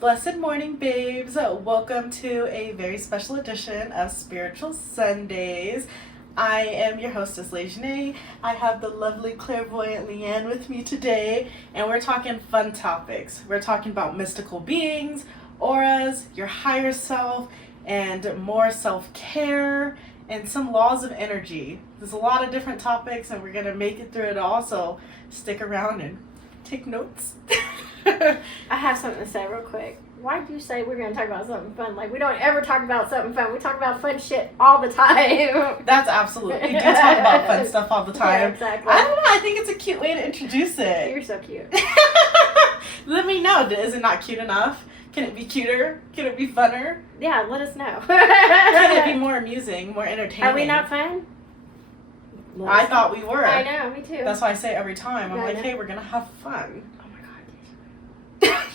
Blessed morning, babes. Welcome to a very special edition of Spiritual Sundays. I am your hostess, Lejeune. I have the lovely clairvoyant Leanne with me today, and we're talking fun topics. We're talking about mystical beings, auras, your higher self, and more self-care, and some laws of energy. There's a lot of different topics, and we're going to make it through it all, so stick around and take notes. I have something to say real quick. Why did you say we're going to talk about something fun? Like, we don't ever talk about something fun. We talk about fun shit all the time. That's absolutely. We do talk about fun stuff all the time. Yeah, exactly. I don't know. I think it's a cute way to introduce it. You're so cute. Let me know. Is it not cute enough? Can it be cuter? Can it be funner? Yeah, let us know. Can it be more amusing, more entertaining? Are we not fun? I thought we were. I know, me too. That's why I say every time. I'm Yeah, like, hey, we're going to have fun. Oh my god.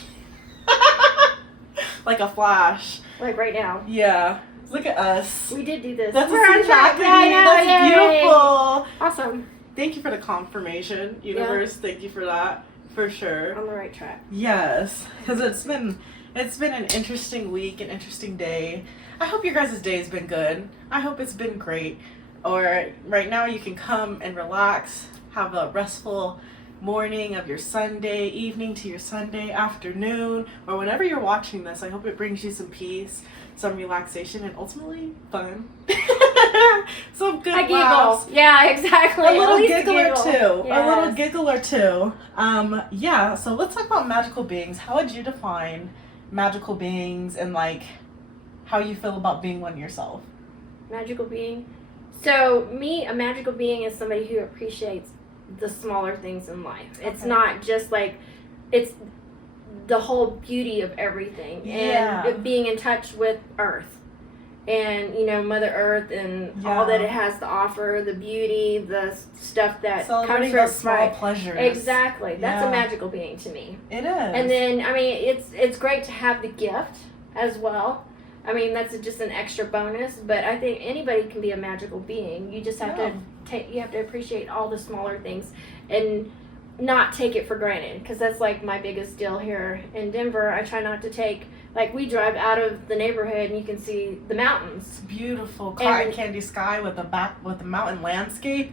Like a flash. Like right now. Yeah. Look at us. We did do this. That's we're on track. exactly. Yeah, I know. That's Yay. beautiful. Awesome. Thank you for the confirmation, universe. Yeah. Thank you for that, for sure. On the right track. Yes, because it's been an interesting week, an interesting day. I hope your guys' day has been good. I hope it's been great. Or right now you can come and relax, have a restful morning of your Sunday, evening to your Sunday afternoon, or whenever you're watching this. I hope it brings you some peace, some relaxation, and ultimately fun. Some good laughs. Giggle. Yeah, exactly. A little giggle or two. Yes. A little giggle or two. Yeah, so let's talk about magical beings. How would you define magical beings and like how you feel about being one yourself? Magical being. So me, a magical being is somebody who appreciates the smaller things in life. It's not just like, it's the whole beauty of everything. Yeah. And being in touch with Earth. And, you know, Mother Earth and all that it has to offer, the beauty, the stuff that celebrating comes those small pleasures. Exactly. That's a magical being to me. It is. And then, I mean, it's great to have the gift as well. I mean, that's just an extra bonus, but I think anybody can be a magical being. You just have you have to appreciate all the smaller things and not take it for granted, because that's like my biggest deal here in Denver. I try not to take, like, we drive out of the neighborhood and you can see the mountains. It's beautiful cotton candy sky with the mountain landscape.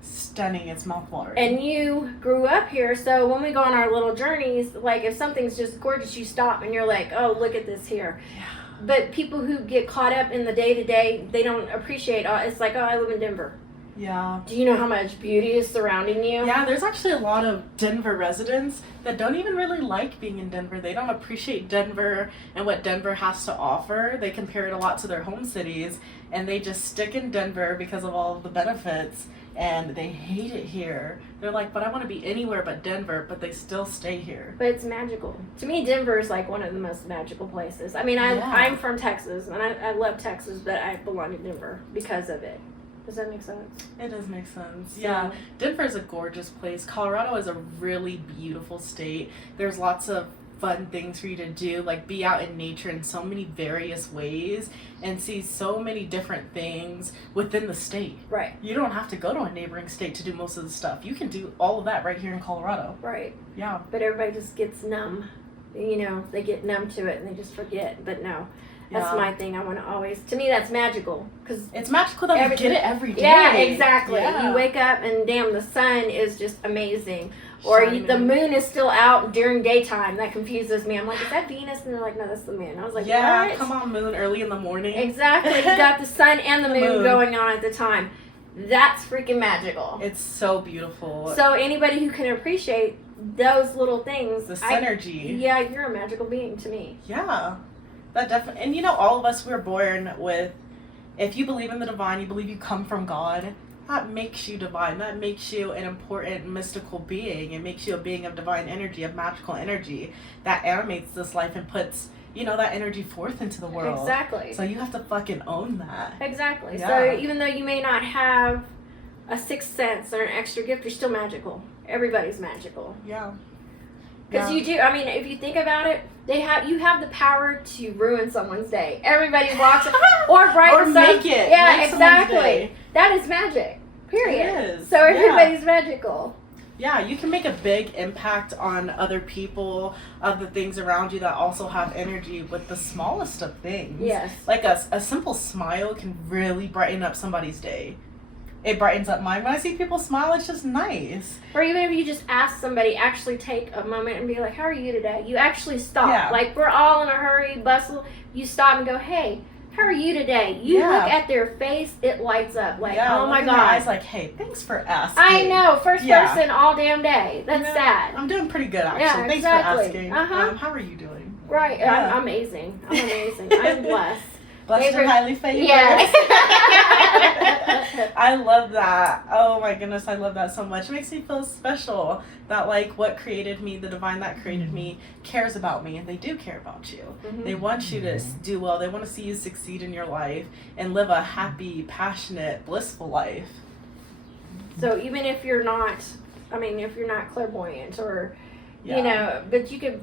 Stunning. It's mouthwatering. And you grew up here, so when we go on our little journeys, like, if something's just gorgeous, you stop and you're like, oh, look at this here. Yeah. But people who get caught up in the day-to-day, they don't appreciate, it's like, oh, I live in Denver. Yeah. Do you know how much beauty is surrounding you? Yeah, there's actually a lot of Denver residents that don't even really like being in Denver. They don't appreciate Denver and what Denver has to offer. They compare it a lot to their home cities, and they just stick in Denver because of all of the benefits, and they hate it here. They're like, but I want to be anywhere but Denver, but they still stay here. But it's magical. To me, Denver is like one of the most magical places. I mean, I'm from Texas, and I love Texas, but I belong to Denver because of it. Does that make sense? It does make sense. Yeah. Denver is a gorgeous place. Colorado is a really beautiful state. There's lots of fun things for you to do, like be out in nature in so many various ways and see so many different things within the state. Right. You don't have to go to a neighboring state to do most of the stuff. You can do all of that right here in Colorado. Right. Yeah. But everybody just gets numb. You know, they get numb to it and they just forget. But no. That's my thing. I want to always, to me, that's magical. Cause it's magical that we get it every day. Yeah, exactly. Yeah. You wake up and damn, the sun is just amazing. Or the moon is still out during daytime. That confuses me. I'm like, is that Venus? And they're like, no, that's the moon. I was like, yeah, what? Come on, moon, early in the morning. Exactly. You got the sun and the moon going on at the time. That's freaking magical. It's so beautiful. So anybody who can appreciate those little things. The synergy. Yeah, you're a magical being to me. Yeah. That definitely, and you know, all of us, we're born with, if you believe in the divine, you believe you come from God, that makes you divine. That makes you an important mystical being. It makes you a being of divine energy, of magical energy that animates this life and puts, you know, that energy forth into the world. Exactly. So you have to fucking own that. Exactly. Yeah. So even though you may not have a sixth sense or an extra gift, you're still magical. Everybody's magical. Yeah. Because you do, I mean, if you think about it, you have the power to ruin someone's day. Everybody walks or brighten make it. Yeah, make exactly. That is magic. Period. It is. So everybody's magical. Yeah, you can make a big impact on other people, other things around you that also have energy with the smallest of things. Yes. Like a simple smile can really brighten up somebody's day. It brightens up mine. When I see people smile, it's just nice. Or even if you just ask somebody, actually take a moment and be like, how are you today? You actually stop. Yeah. Like, we're all in a hurry, bustle. You stop and go, hey, how are you today? You Yeah. look at their face, it lights up. Like, Yeah, oh my look in their eyes God. like, hey, thanks for asking. I know. First Yeah. person all damn day. That's sad. I'm doing pretty good, actually. Yeah, Thanks exactly. for asking. Uh-huh. How are you doing? Right. Yeah. I'm amazing. I'm amazing. I'm blessed. Blessed and highly favored. Yes. I love that. Oh my goodness, I love that so much. It makes me feel special that like what created me, the divine that created me, cares about me, and they do care about you. Mhm. They want you to do well. They want to see you succeed in your life and live a happy, passionate, blissful life. So even if you're not, if you're not clairvoyant or, Yeah. but you could,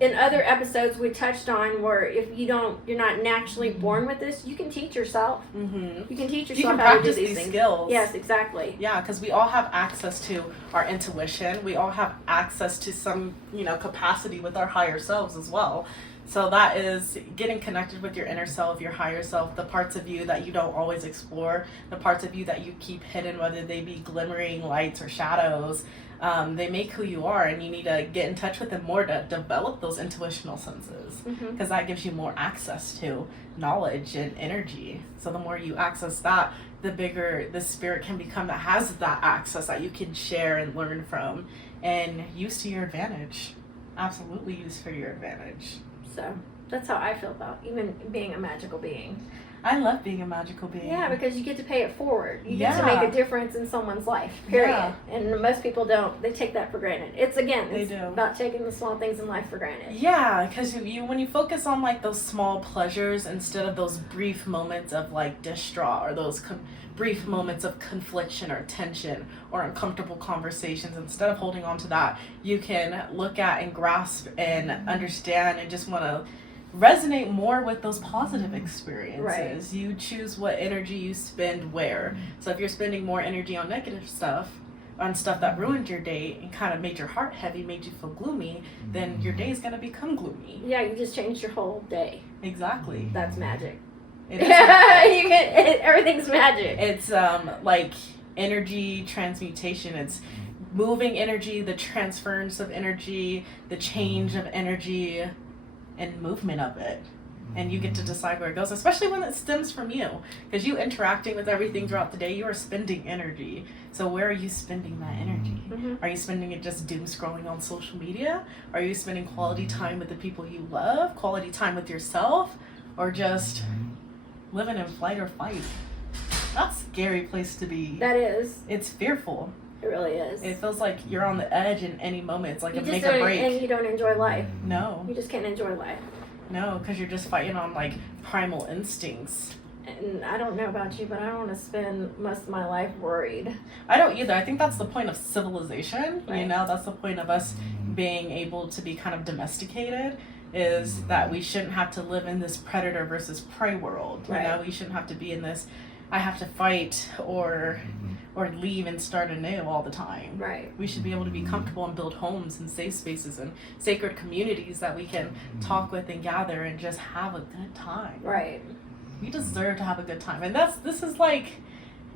in other episodes we touched on where if you're not naturally born with this, you can teach yourself. Mm-hmm. You can teach You yourself can how to do practice these these things. skills. Yes, exactly. Yeah, because we all have access to our intuition. We all have access to some, capacity with our higher selves as well. So that is getting connected with your inner self, your higher self, the parts of you that you don't always explore, the parts of you that you keep hidden, whether they be glimmering lights or shadows. They make who you are, and you need to get in touch with them more to develop those intuitional senses, because that gives you more access to knowledge and energy. So the more you access that, the bigger the spirit can become that has that access that you can share and learn from and use to your advantage. Absolutely use for your advantage. So that's how I feel about even being a magical being. I love being a magical being. Yeah, because you get to pay it forward. You get to Yeah. make a difference in someone's life, period. Yeah. And most people don't. They take that for granted. It's They do. about taking the small things in life for granted. Yeah, because when you focus on like those small pleasures instead of those brief moments of like distraught or those brief moments of confliction or tension or uncomfortable conversations, instead of holding on to that, you can look at and grasp and understand and just want to resonate more with those positive experiences. Right. You choose what energy you spend where. So if you're spending more energy on negative stuff, on stuff that ruined your day and kind of made your heart heavy, made you feel gloomy, then your day is going to become gloomy. Yeah, you just changed your whole day. Exactly. That's magic. It is magic. Everything's magic. It's like energy transmutation. It's moving energy, the transference of energy, the change of energy, and movement of it. And you get to decide where it goes, especially when it stems from you. Because you interacting with everything throughout the day, you are spending energy. So where are you spending that energy? Mm-hmm. Are you spending it just doom scrolling on social media? Are you spending quality time with the people you love? Quality time with yourself? Or just living in flight or fight? That's a scary place to be. That is. It's fearful. It really is. It feels like you're on the edge in any moment. It's like you a just make or don't, break. and you don't enjoy life. No. You just can't enjoy life. No, because you're just fighting on like primal instincts. And I don't know about you, but I don't want to spend most of my life worried. I don't either. I think that's the point of civilization. Right. That's the point of us being able to be kind of domesticated, is that we shouldn't have to live in this predator versus prey world. Right. We shouldn't have to be in this, I have to fight or leave and start anew all the time. Right. We should be able to be comfortable and build homes and safe spaces and sacred communities that we can talk with and gather and just have a good time. Right. We deserve to have a good time. And this is like,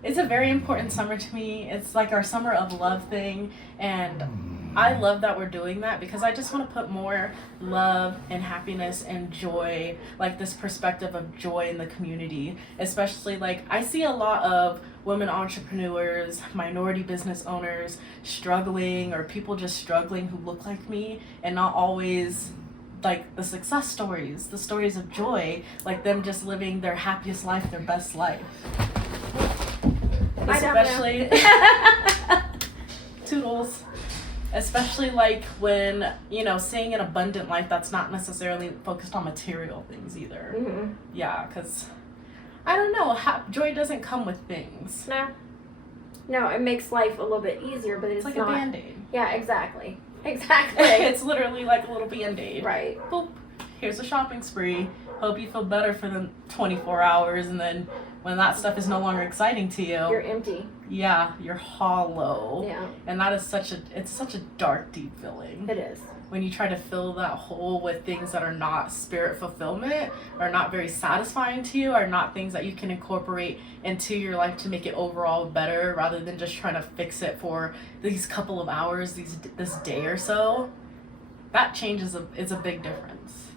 it's a very important summer to me. It's like our summer of love thing. And I love that we're doing that because I just want to put more love and happiness and joy, like this perspective of joy in the community. Especially like I see a lot of women entrepreneurs, minority business owners struggling, or people just struggling who look like me and not always like the success stories, the stories of joy, like them just living their happiest life, their best life. Especially toodles. Especially like when, seeing an abundant life that's not necessarily focused on material things either. Mm-hmm. Yeah, because I don't know, joy doesn't come with things. No, it makes life a little bit easier, but it's like not. a Band-Aid. Yeah, exactly. Exactly. It's literally like a little Band-Aid. Right. Boop. Here's a shopping spree. Hope you feel better for the 24 hours, and then when that stuff is no longer exciting to you, You're empty. Yeah, you're hollow. Yeah. And that is such a dark, deep feeling. It is. When you try to fill that hole with things that are not spirit fulfillment, are not very satisfying to you, are not things that you can incorporate into your life to make it overall better, rather than just trying to fix it for these couple of hours, this day or so, that change is a big difference.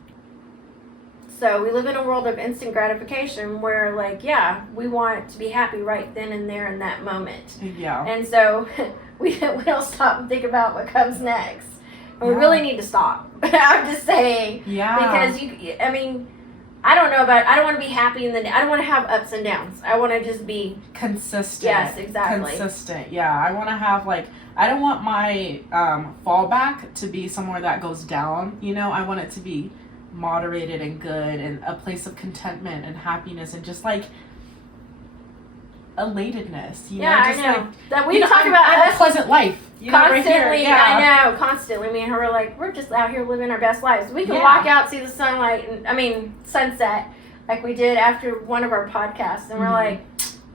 So we live in a world of instant gratification where, like, yeah, we want to be happy right then and there in that moment. Yeah. And so we don't stop and think about what comes next. And we really need to stop. I'm just saying. Yeah. Because I don't want to be happy in the day. I don't want to have ups and downs. I want to just be consistent. Yes, exactly. Consistent. Yeah. I want to have, like, I don't want my fallback to be somewhere that goes down. You know, I want it to be moderated and good and a place of contentment and happiness and just, like, elatedness. You know, just I know. like, That we talk about I have a pleasant life. You know, constantly, right here. Yeah. I know, constantly. Me and her were like, we're just out here living our best lives. We can Yeah. walk out, see the sunlight, sunset, like we did after one of our podcasts, and we're like,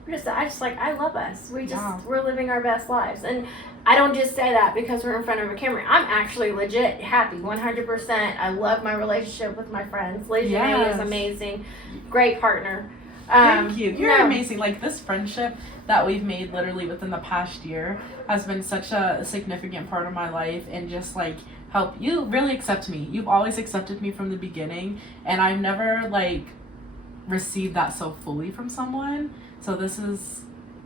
I love us. We're living our best lives. And I don't just say that because we're in front of a camera. I'm actually legit happy, 100%. I love my relationship with my friends. Legion is amazing, great partner. Thank you. You're amazing. Like, this friendship that we've made literally within the past year has been such a significant part of my life, and just, like, help you really accept me. You've always accepted me from the beginning, and I've never, like, received that so fully from someone. So this is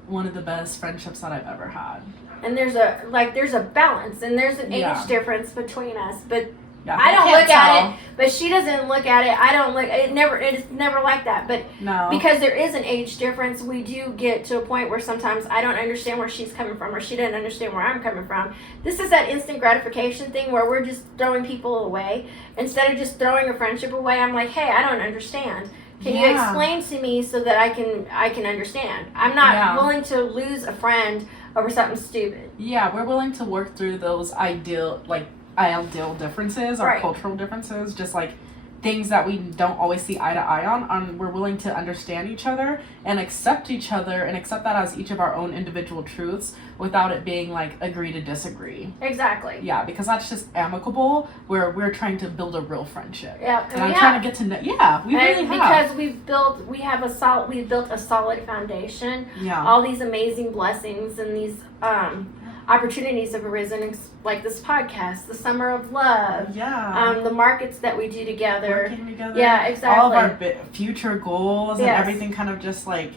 one of the best friendships that I've ever had. And there's a balance, and there's an age difference between us, but Yeah, I don't look at it, but she doesn't look at it. I don't look. It's never like that. But no, because there is an age difference, we do get to a point where sometimes I don't understand where she's coming from, or she doesn't understand where I'm coming from. This is that instant gratification thing where we're just throwing people away instead of just throwing a friendship away. I'm like, hey, I don't understand. Can you explain to me so that I can understand? I'm not willing to lose a friend over something stupid. Yeah, we're willing to work through those ideal differences or cultural differences, just like things that we don't always see eye to eye on. We're willing to understand each other and accept each other and accept that as each of our own individual truths without it being like agree to disagree. Exactly. Yeah, because that's just amicable where we're trying to build a real friendship. Yeah, and I'm trying to get to know. Yeah, we really have. Because we've built a solid foundation. Yeah. All these amazing blessings and these opportunities have arisen, like this podcast, the Summer of Love. Yeah. The markets that we do together. Working together. Yeah, exactly. All of our future goals and everything kind of just like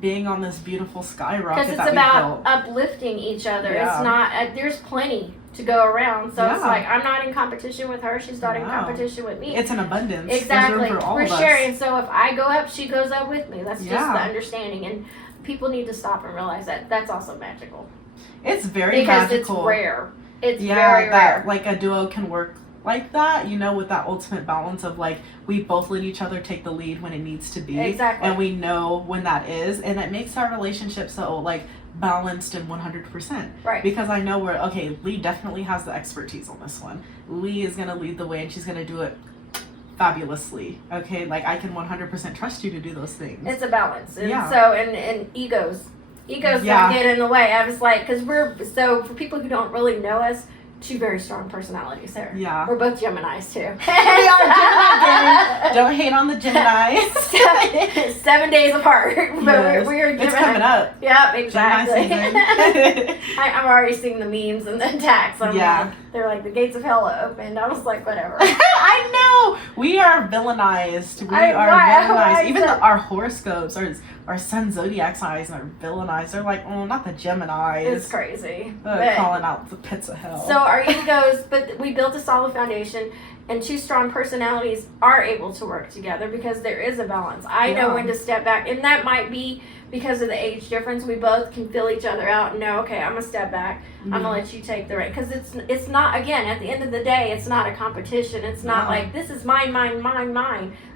being on this beautiful skyrocket. Because it's about uplifting each other. Yeah. It's not, there's plenty to go around. So it's like, I'm not in competition with her. She's not in competition with me. It's an abundance. Exactly. For all We're of us. sharing. So if I go up, she goes up with me. That's just the understanding. And people need to stop and realize that that's also magical. It's very because magical. It's rare. It's very rare. Like a duo can work like that, you know, with that ultimate balance of like we both let each other take the lead when it needs to be. Exactly. And we know when that is, and it makes our relationship so like balanced and 100%. Right. Because I know Lee definitely has the expertise on this one. Lee is gonna lead the way and she's gonna do it fabulously. Okay, like I can 100% trust you to do those things. It's a balance. And so and egos don't get in the way. I was like, because for people who don't really know us, two very strong personalities there. Yeah. We're both Geminis too. We are Gemini. Don't hate on the Geminis. 7 days apart. But we're Gemini. It's coming up. Yep, exactly. Gemini I'm already seeing the memes and the attacks. They're like, the gates of hell opened. I was like, whatever. I know. We are villainized. Villainized. Even our horoscopes, our sun zodiac signs are villainized. They're like, oh, not the Geminis. It's crazy. Calling out the pits of hell. So our egos, but we built a solid foundation, and two strong personalities are able to work together because there is a balance. I know when to step back, and that might be because of the age difference. We both can feel each other out and know, okay, I'm gonna step back. I'm gonna let you take the right, because it's not, again, at the end of the day, it's not a competition. It's not like this is mine.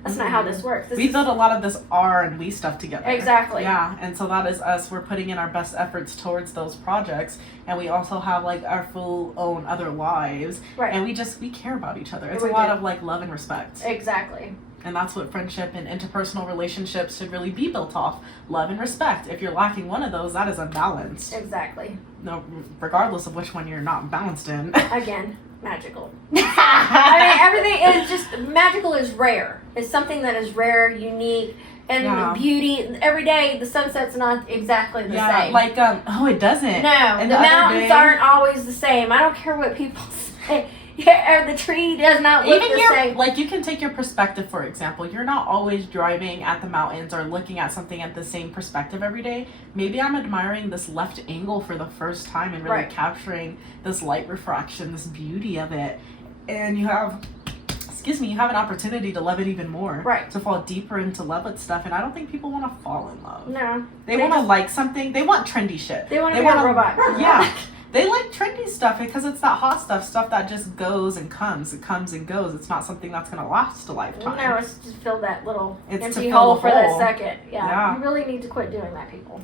That's not how this works. We built a lot of this R and we stuff together. Exactly. Yeah, and so that is us. We're putting in our best efforts towards those projects, and we also have like our full own other lives. Right. And we care about each other. It's a lot of like love and respect. Exactly. And that's what friendship and interpersonal relationships should really be built off. Love and respect. If you're lacking one of those, that is unbalanced. Exactly. No, regardless of which one you're not balanced in. Again, magical. I mean, everything is just, magical is rare. It's something that is rare, unique, and beauty. Every day, the sunset's not exactly the same. Like, it doesn't. No, and the mountains aren't always the same. I don't care what people say. Yeah, or the tree does not look the same. Like, you can take your perspective, for example. You're not always driving at the mountains or looking at something at the same perspective every day. Maybe I'm admiring this left angle for the first time and really capturing this light refraction, this beauty of it. And you have an opportunity to love it even more. Right. To fall deeper into love with stuff. And I don't think people want to fall in love. No. They want to like something. They want trendy shit. They want to be a robot. Yeah. They like trendy stuff because it's that hot stuff that just goes and comes. It comes and goes. It's not something that's going to last a lifetime. No, it's to fill that little empty hole for that second. Yeah. You really need to quit doing that, people.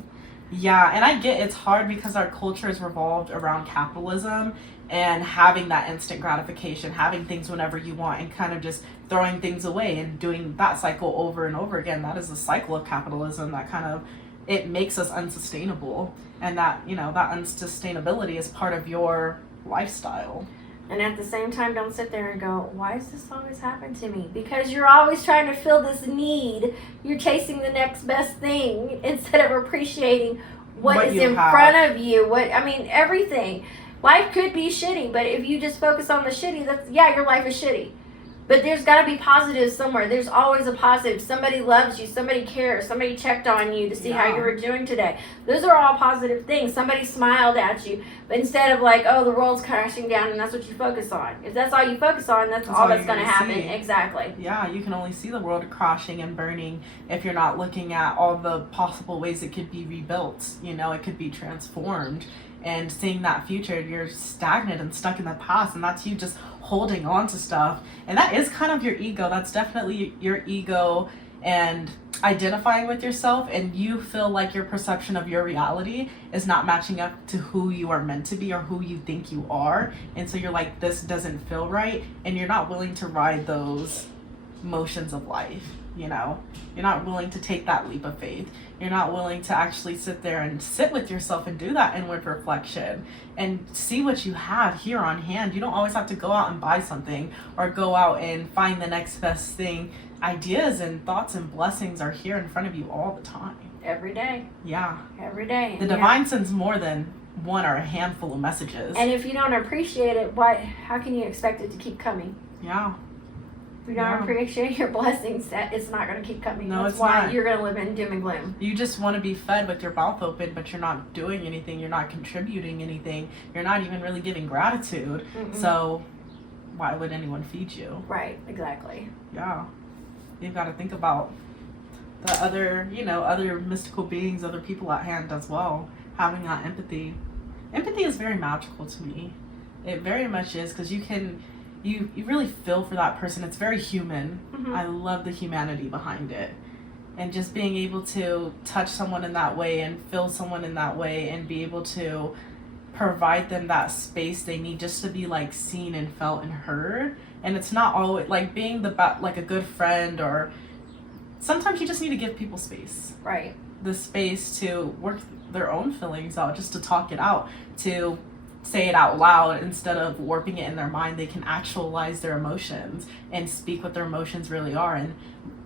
Yeah, and I get it's hard because our culture is revolved around capitalism and having that instant gratification, having things whenever you want, and kind of just throwing things away and doing that cycle over and over again. That is a cycle of capitalism that kind of, it makes us unsustainable. And that, that unsustainability is part of your lifestyle. And at the same time, don't sit there and go, why does this always happen to me? Because you're always trying to fill this need. You're chasing the next best thing instead of appreciating what is in front of you. Everything. Life could be shitty, but if you just focus on the shitty, your life is shitty. But there's got to be positives somewhere. There's always a positive. Somebody loves you. Somebody cares. Somebody checked on you to see how you were doing today. Those are all positive things. Somebody smiled at you. But instead of like, oh, the world's crashing down and that's what you focus on. If that's all you focus on, that's all that's going to happen. Exactly. Yeah, you can only see the world crashing and burning if you're not looking at all the possible ways it could be rebuilt. It could be transformed. And seeing that future, you're stagnant and stuck in the past. And that's you just holding on to stuff. And that is kind of your ego. That's definitely your ego and identifying with yourself, and you feel like your perception of your reality is not matching up to who you are meant to be or who you think you are. And so you're like, this doesn't feel right, and you're not willing to ride those motions of life. You're not willing to take that leap of faith. You're not willing to actually sit there and sit with yourself and do that inward reflection and see what you have here on hand. You don't always have to go out and buy something or go out and find the next best thing. Ideas and thoughts and blessings are here in front of you all the time. Every day. Yeah. Every day. The divine sends more than one or a handful of messages. And if you don't appreciate it, how can you expect it to keep coming? Yeah. If you don't appreciate your blessings, it's not going to keep coming. No, that's why you're going to live in doom and gloom. You just want to be fed with your mouth open, but you're not doing anything. You're not contributing anything. You're not even really giving gratitude. Mm-mm. So why would anyone feed you? Right, exactly. Yeah. You've got to think about the other, other mystical beings, other people at hand as well, having that empathy. Empathy is very magical to me. It very much is, because you really feel for that person. It's very human. Mm-hmm. I love the humanity behind it. And just being able to touch someone in that way and feel someone in that way and be able to provide them that space they need just to be like seen and felt and heard. And it's not always like being like a good friend, or sometimes you just need to give people space. Right. The space to work their own feelings out, just to talk it out, to say it out loud instead of warping it in their mind. They can actualize their emotions and speak what their emotions really are. And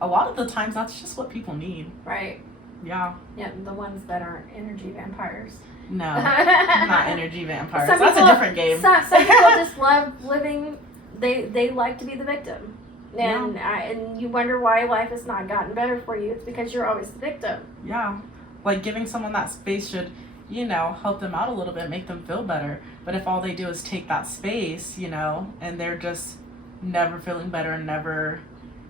a lot of the times that's just what people need. Right. Yeah. Yeah, the ones that aren't energy vampires. No, not energy vampires. That's a different game. Some people just love living. They like to be the victim. And and you wonder why life has not gotten better for you. It's because you're always the victim. Yeah. Like giving someone that space should, help them out a little bit, make them feel better. But if all they do is take that space, and they're just never feeling better and never,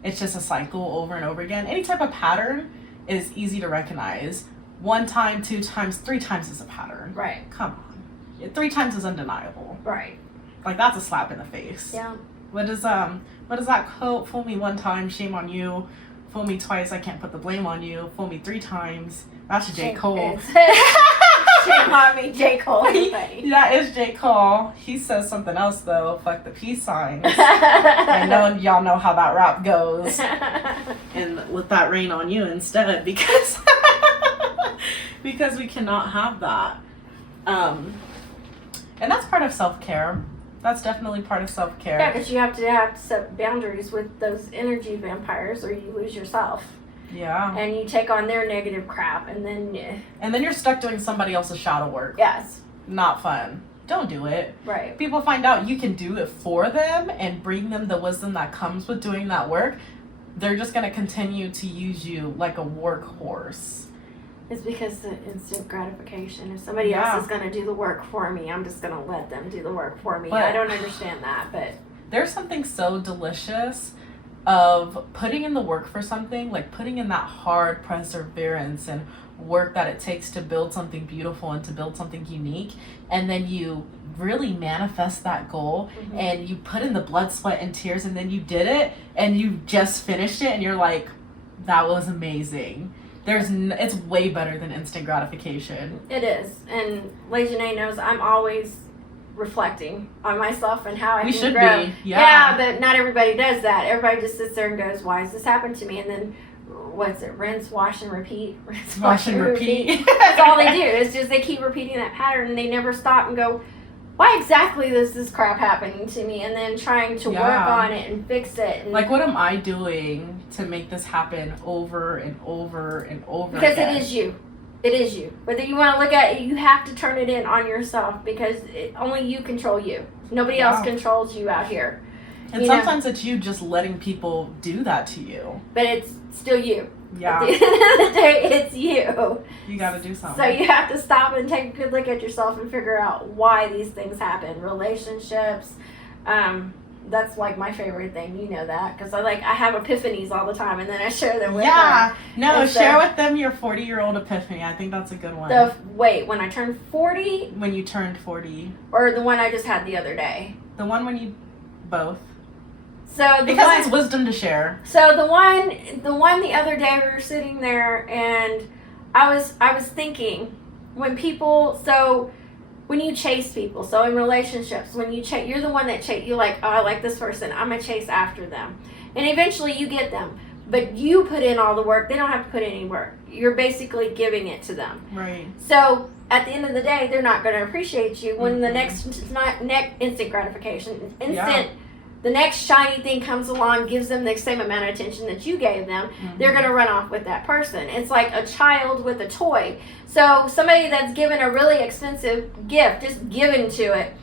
it's just a cycle over and over again. Any type of pattern is easy to recognize. 1 time, 2 times, 3 times is a pattern. Right. Come on. 3 times is undeniable. Right. Like that's a slap in the face. Yeah. What is that quote? Fool me 1 time, shame on you. Fool me twice, I can't put the blame on you. Fool me 3 times. That's J. Cole. Shame on me, J. Cole. Everybody. That is J. Cole. He says something else though. Fuck the peace signs. I know y'all know how that rap goes. And let that rain on you instead, because because we cannot have that. And that's part of self-care. That's definitely part of self-care. Yeah, because you have to set boundaries with those energy vampires, or you lose yourself. Yeah. And you take on their negative crap, and then you're stuck doing somebody else's shadow work. Yes. Not fun. Don't do it. Right. People find out you can do it for them and bring them the wisdom that comes with doing that work. They're just going to continue to use you like a workhorse. It's because the instant gratification. If somebody else is going to do the work for me, I'm just going to let them do the work for me. I don't understand that, but there's something so delicious of putting in the work for something, like putting in that hard perseverance and work that it takes to build something beautiful and to build something unique, and then you really manifest that goal, and you put in the blood, sweat, and tears, and then you did it, and you just finished it, and you're like, that was amazing. It's way better than instant gratification. It is. And Legion knows I'm always reflecting on myself and how I can grow. Yeah, but not everybody does that. Everybody just sits there and goes, why has this happened to me? And then, what's it? Rinse, wash, and repeat. Rinse, wash, and repeat. That's all they do. It's just they keep repeating that pattern, and they never stop and go, why exactly is this crap happening to me? And then trying to work on it and fix it. And like, what am I doing to make this happen over and over and over because again? It is you. It is you. Whether you want to look at it, you have to turn it in on yourself, because only you control you. Nobody else controls you out here. And sometimes it's you just letting people do that to you. But it's still you. Yeah. At the end of the day, it's you. You got to do something. So you have to stop and take a good look at yourself and figure out why these things happen. Relationships. That's like my favorite thing. You know that, because I have epiphanies all the time, and then I share them with them. No, share with them your 40-year-old epiphany. I think that's a good one. When I turned 40? When you turned 40. Or the one I just had the other day? The one when you both. Because it's wisdom to share. So the one the other day, we were sitting there, and I was thinking, when you chase people, so in relationships, when you chase, you're the one that you're like, oh, I like this person, I'm gonna chase after them, and eventually you get them, but you put in all the work. They don't have to put in any work. You're basically giving it to them. Right. So at the end of the day, they're not going to appreciate you when the next instant gratification, the next shiny thing comes along, gives them the same amount of attention that you gave them, they're going to run off with that person. It's like a child with a toy. So somebody that's given a really expensive gift, just given to it,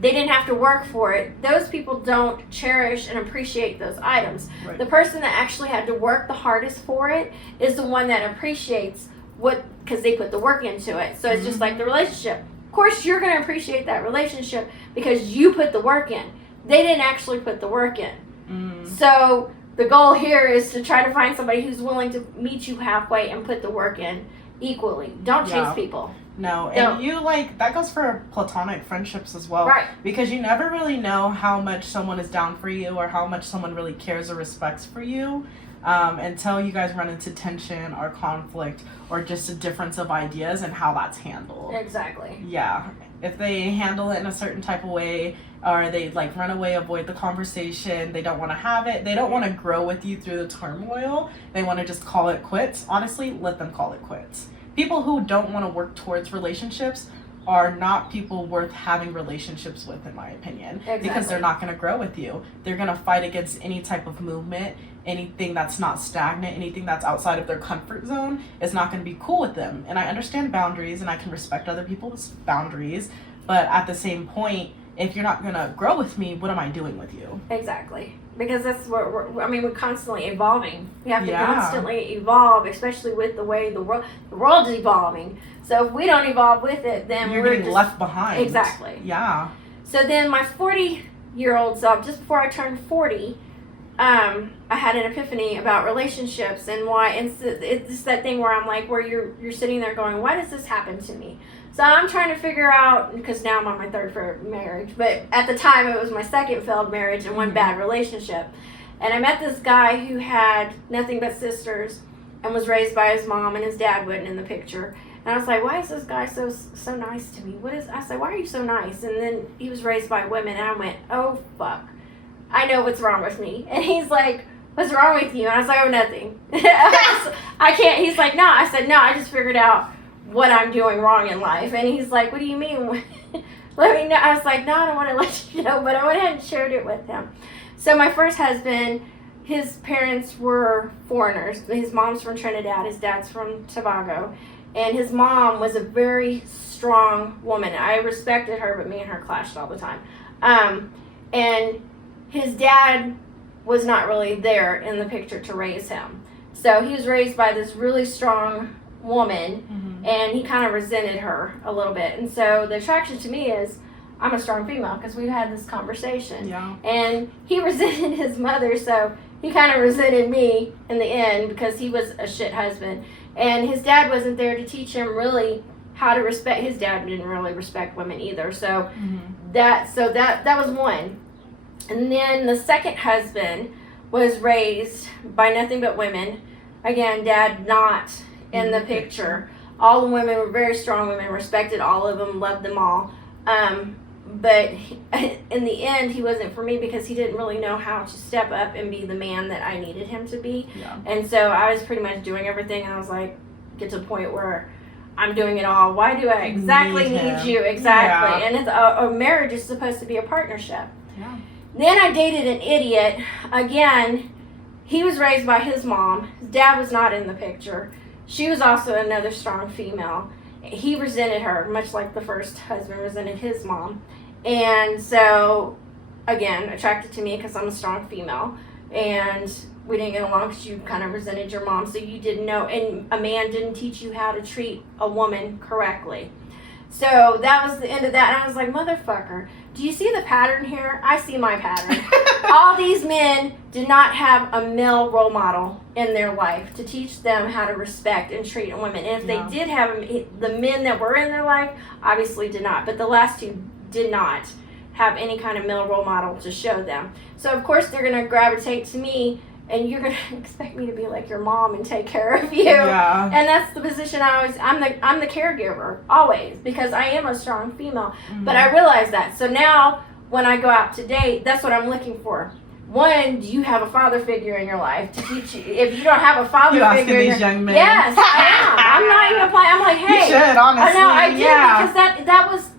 they didn't have to work for it. Those people don't cherish and appreciate those items. Right. The person that actually had to work the hardest for it is the one that appreciates because they put the work into it. So it's just like the relationship. Of course, you're going to appreciate that relationship because you put the work in. They didn't actually put the work in. So the goal here is to try to find somebody who's willing to meet you halfway and put the work in equally. Don't chase people. No, and that goes for platonic friendships as well. Right. Because you never really know how much someone is down for you or how much someone really cares or respects for you until you guys run into tension or conflict or just a difference of ideas and how that's handled. Exactly. Yeah. If they handle it in a certain type of way, or they run away, avoid the conversation, they don't want to have it, they don't want to grow with you through the turmoil, they want to just call it quits, honestly, let them call it quits. People who don't want to work towards relationships are not people worth having relationships with, in my opinion. Exactly. Because they're not going to grow with you. They're going to fight against any type of movement, anything that's not stagnant, anything that's outside of their comfort zone is not going to be cool with them. And I understand boundaries, and I can respect other people's boundaries, but at the same point, if you're not going to grow with me, what am I doing with you? Exactly. Because that's what we're constantly evolving. We have to constantly evolve, especially with the way the world is evolving. So if we don't evolve with it, then we're getting just left behind. Exactly. Yeah. So then my 40-year-old self, just before I turned 40, I had an epiphany about relationships and why. And it's that thing where I'm like, where you're sitting there going, why does this happen to me? So I'm trying to figure out, because now I'm on my third marriage, but at the time it was my second failed marriage and one bad relationship. And I met this guy who had nothing but sisters and was raised by his mom, and his dad wasn't in the picture. And I was like, why is this guy so nice to me? I said, why are you so nice? And then he was raised by women, and I went, oh, fuck. I know what's wrong with me. And he's like, what's wrong with you? And I was like, oh, nothing. I can't. He's like, no. I said, no, I just figured out what I'm doing wrong in life. And he's like, what do you mean? Let me know. I was like, no, I don't want to let you know. But I went ahead and shared it with him. So my first husband, his parents were foreigners. His mom's from Trinidad. His dad's from Tobago. And his mom was a very strong woman. I respected her, but me and her clashed all the time. And his dad was not really there in the picture to raise him. So he was raised by this really strong woman, and he kind of resented her a little bit. And so the attraction to me is I'm a strong female, because we've had this conversation. Yeah. And he resented his mother, so he kind of resented me in the end because he was a shit husband. And his dad wasn't there to teach him really how to respect. His dad didn't really respect women either. So that was one. And then the second husband was raised by nothing but women. Again, dad not in the picture. All the women were very strong women, respected all of them, loved them all. But in the end, he wasn't for me because he didn't really know how to step up and be the man that I needed him to be. Yeah. And so I was pretty much doing everything, and I was like, get to the point where I'm doing it all. Why do I exactly need you? Exactly. Yeah. And it's a marriage is supposed to be a partnership. Yeah. Then I dated an idiot. Again, he was raised by his mom. His dad was not in the picture. She was also another strong female. He resented her, much like the first husband resented his mom. And so, again, attracted to me because I'm a strong female. And we didn't get along because you kind of resented your mom. So you didn't know, and a man didn't teach you how to treat a woman correctly. So that was the end of that. And I was like, motherfucker, do you see the pattern here? I see my pattern. All these men did not have a male role model in their life to teach them how to respect and treat women. And if they did have the men that were in their life, obviously did not. But the last two did not have any kind of male role model to show them. So of course they're going to gravitate to me, and you're going to expect me to be like your mom and take care of you. Yeah. And that's the position I'm the caregiver always, because I am a strong female. But I realize that. So now when I go out to date, that's what I'm looking for. One, do you have a father figure in your life to teach you? If you don't have a father figure, these young men. Yes, I am. I'm not even playing. I'm like, hey, you should, honestly. I know I do, because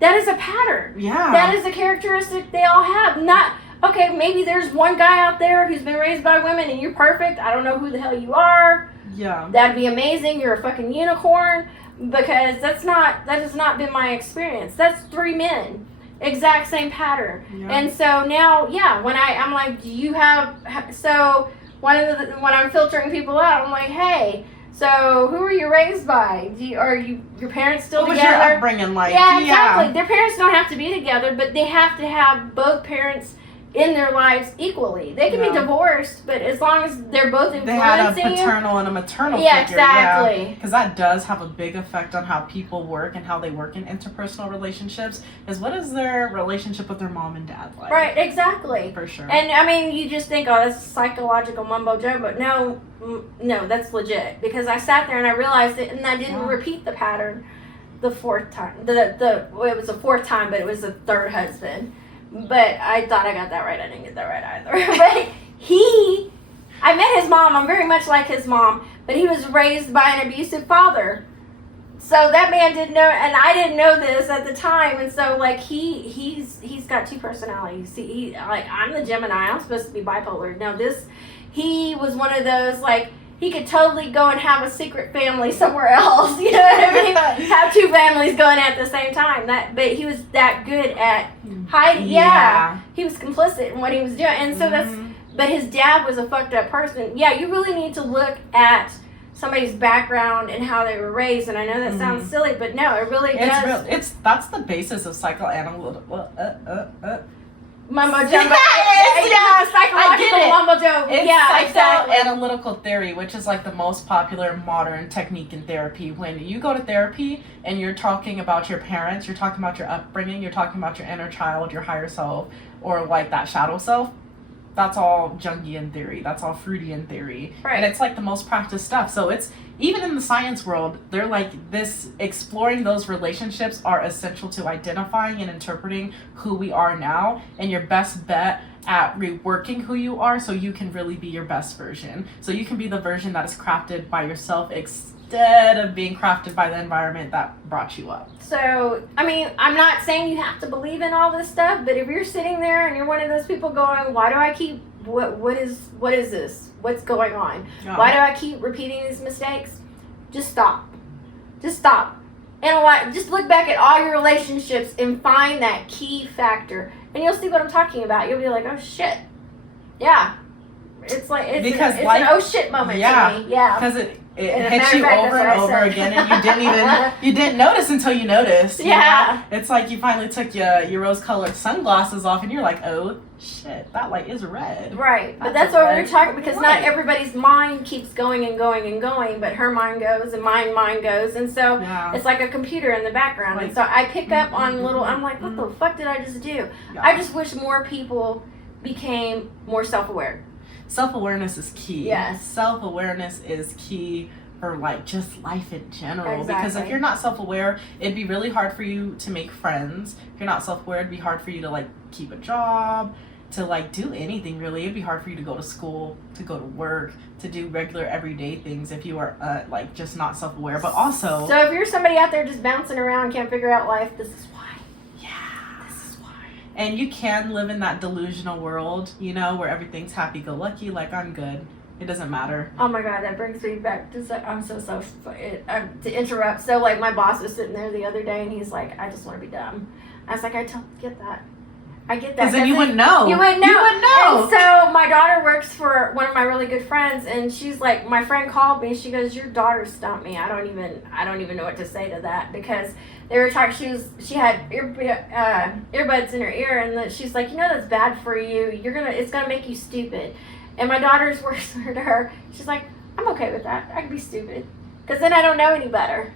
that is a pattern. Yeah. That is a characteristic they all have. Not, okay, maybe there's one guy out there who's been raised by women and you're perfect. I don't know who the hell you are. Yeah. That'd be amazing. You're a fucking unicorn. Because that has not been my experience. That's 3 men. Exact same pattern. Yeah. And so now, when I'm like, do you have, so when I'm filtering people out, I'm like, hey, so who are you raised by? Are your parents still together? What was your upbringing like? Yeah, exactly. Yeah. Their parents don't have to be together, but they have to have both parents in their lives equally. They can be divorced, but as long as they're both influencing you. They had a paternal and a maternal figure. Exactly. Yeah, because that does have a big effect on how people work and how they work in interpersonal relationships. Is what is their relationship with their mom and dad like? Right, exactly. For sure. And I mean, you just think, oh, that's psychological mumbo jumbo. No, that's legit. Because I sat there and I realized it, and I didn't repeat the pattern the fourth time. It was the fourth time, but it was the third husband. But I thought I got that right. I didn't get that right either. But I met his mom. I'm very much like his mom. But he was raised by an abusive father. So that man didn't know, and I didn't know this at the time. And so, like, he's got 2 personalities. See, I'm the Gemini. I'm supposed to be bipolar. No, he was one of those, like, he could totally go and have a secret family somewhere else. You know what I mean? Have 2 families going at the same time. But he was that good at hiding. Yeah. He was complicit in what he was doing. And so but his dad was a fucked up person. Yeah, you really need to look at somebody's background and how they were raised. And I know that sounds silly, but no, it really does. That's the basis of psychoanalytical. Mumbo jumbo. Psychological mumbo jumbo. It's psychoanalytical theory, which is like the most popular modern technique in therapy. When you go to therapy and you're talking about your parents, you're talking about your upbringing, you're talking about your inner child, your higher self, or like that shadow self. that's all Jungian theory. That's all Freudian theory. Right. And it's like the most practiced stuff. So it's, even in the science world, they're like, this, exploring those relationships are essential to identifying and interpreting who we are now, and your best bet at reworking who you are so you can really be your best version. So you can be the version that is crafted by yourself instead of being crafted by the environment that brought you up. So, I mean, I'm not saying you have to believe in all this stuff, but if you're sitting there and you're one of those people going, why do I keep, what is this? What's going on? Yeah. Why do I keep repeating these mistakes? Just stop. Just stop. And just look back at all your relationships and find that key factor. And you'll see what I'm talking about. You'll be like, oh shit. Yeah. It's like, it's an oh shit moment to me. Yeah. Because it hits you over and over again, and you didn't notice until you noticed. Yeah. It's like you finally took your rose-colored sunglasses off, and you're like, oh shit, that light is red. Right. But that's what we're talking, because not everybody's mind keeps going and going and going, but her mind goes and mine goes, and so it's like a computer in the background. Like, and so I pick up on little, I'm like, what the fuck did I just do? Yeah. I just wish more people became more self-aware. Self-awareness is key. Yes. Self-awareness is key for like just life in general. Exactly. Because if you're not self-aware, it'd be really hard for you to make friends. If you're not self-aware, it'd be hard for you to like keep a job, to like do anything really. It'd be hard for you to go to school, to go to work, to do regular everyday things if you are like just not self-aware. But also, so if you're somebody out there just bouncing around, can't figure out life, this is why. And you can live in that delusional world, you know, where everything's happy-go-lucky, like I'm good. It doesn't matter. Oh my God, that brings me back to, to interrupt. So like my boss was sitting there the other day and he's like, I just want to be dumb. I was like, I don't get that. I get that. Because then you wouldn't know. You wouldn't know. You wouldn't know. And so my daughter works for one of my really good friends, and she's like, my friend called me. She goes, your daughter stumped me. I don't even know what to say to that, because they were talking. She had earbuds in her ear, and she's like, you know, that's bad for you. It's gonna make you stupid. And my daughter's words to her. She's like, I'm okay with that. I can be stupid, because then I don't know any better.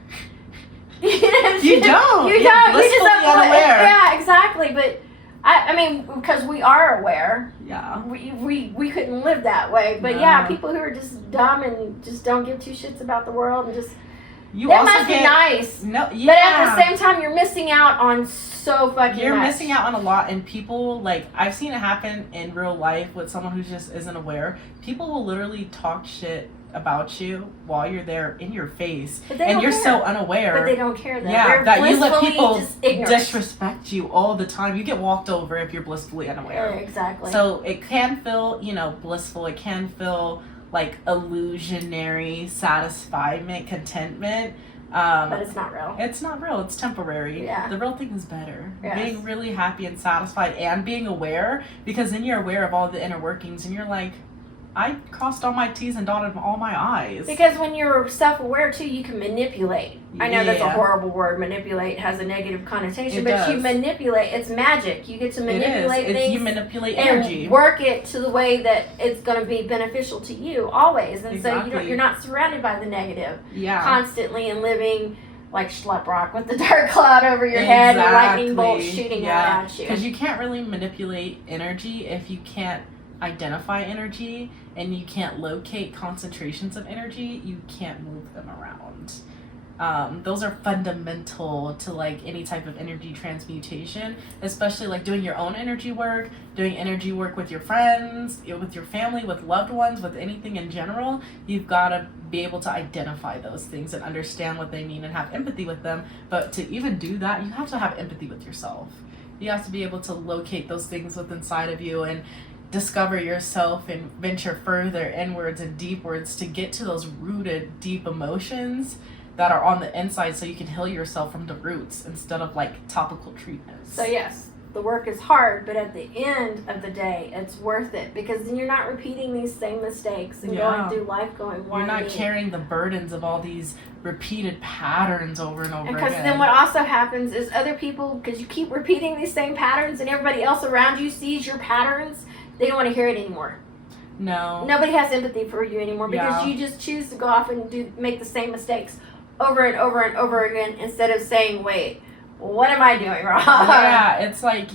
You don't. You don't. You just unaware. Yeah, exactly. But I mean, because we are aware. Yeah. We couldn't live that way. But yeah, people who are just dumb and just don't give two shits about the world and just that must be nice. No, yeah. But at the same time, you're missing out on so fucking You're much. missing out on a lot, and people, like, I've seen it happen in real life with someone who just isn't aware. People will literally talk shit about you while you're there in your face, and you're so unaware. But they don't care that. Yeah, they're that you let people ignorant. disrespect you all the time. You get walked over if you're blissfully unaware. Yeah, exactly. So it can feel, blissful. It can feel like illusionary satisfiement, contentment. But it's not real. It's not real. It's temporary. Yeah. The real thing is better. Yes. Being really happy and satisfied and being aware, because then you're aware of all the inner workings and you're like, I crossed all my T's and dotted all my I's. Because when you're self-aware too, you can manipulate. I know that's a horrible word. Manipulate has a negative connotation, but you manipulate. It's magic. You get to manipulate things. You manipulate energy. And work it to the way that it's going to be beneficial to you always. And so you're not surrounded by the negative constantly and living like Schlepp Rock with the dark cloud over your head and the lightning bolt shooting out at you. Because you can't really manipulate energy if you can't identify energy and you can't locate concentrations of energy. You can't move them around. Those are fundamental to like any type of energy transmutation, especially like doing your own energy work, doing energy work with your friends, with your family, with loved ones, with anything in general. You've got to be able to identify those things and understand what they mean and have empathy with them. But to even do that, you have to have empathy with yourself. You have to be able to locate those things within inside of you and discover yourself and venture further inwards and deepwards to get to those rooted deep emotions that are on the inside, so you can heal yourself from the roots instead of like topical treatments. So yes, the work is hard, but at the end of the day, it's worth it, because then you're not repeating these same mistakes and going through life going one. You're not carrying the burdens of all these repeated patterns over and over again. Because then what also happens is other people, because you keep repeating these same patterns and everybody else around you sees your patterns, they don't want to hear it anymore. No. Nobody has empathy for you anymore, because you just choose to go off and make the same mistakes over and over and over again, instead of saying, wait, what am I doing wrong? Yeah, it's like,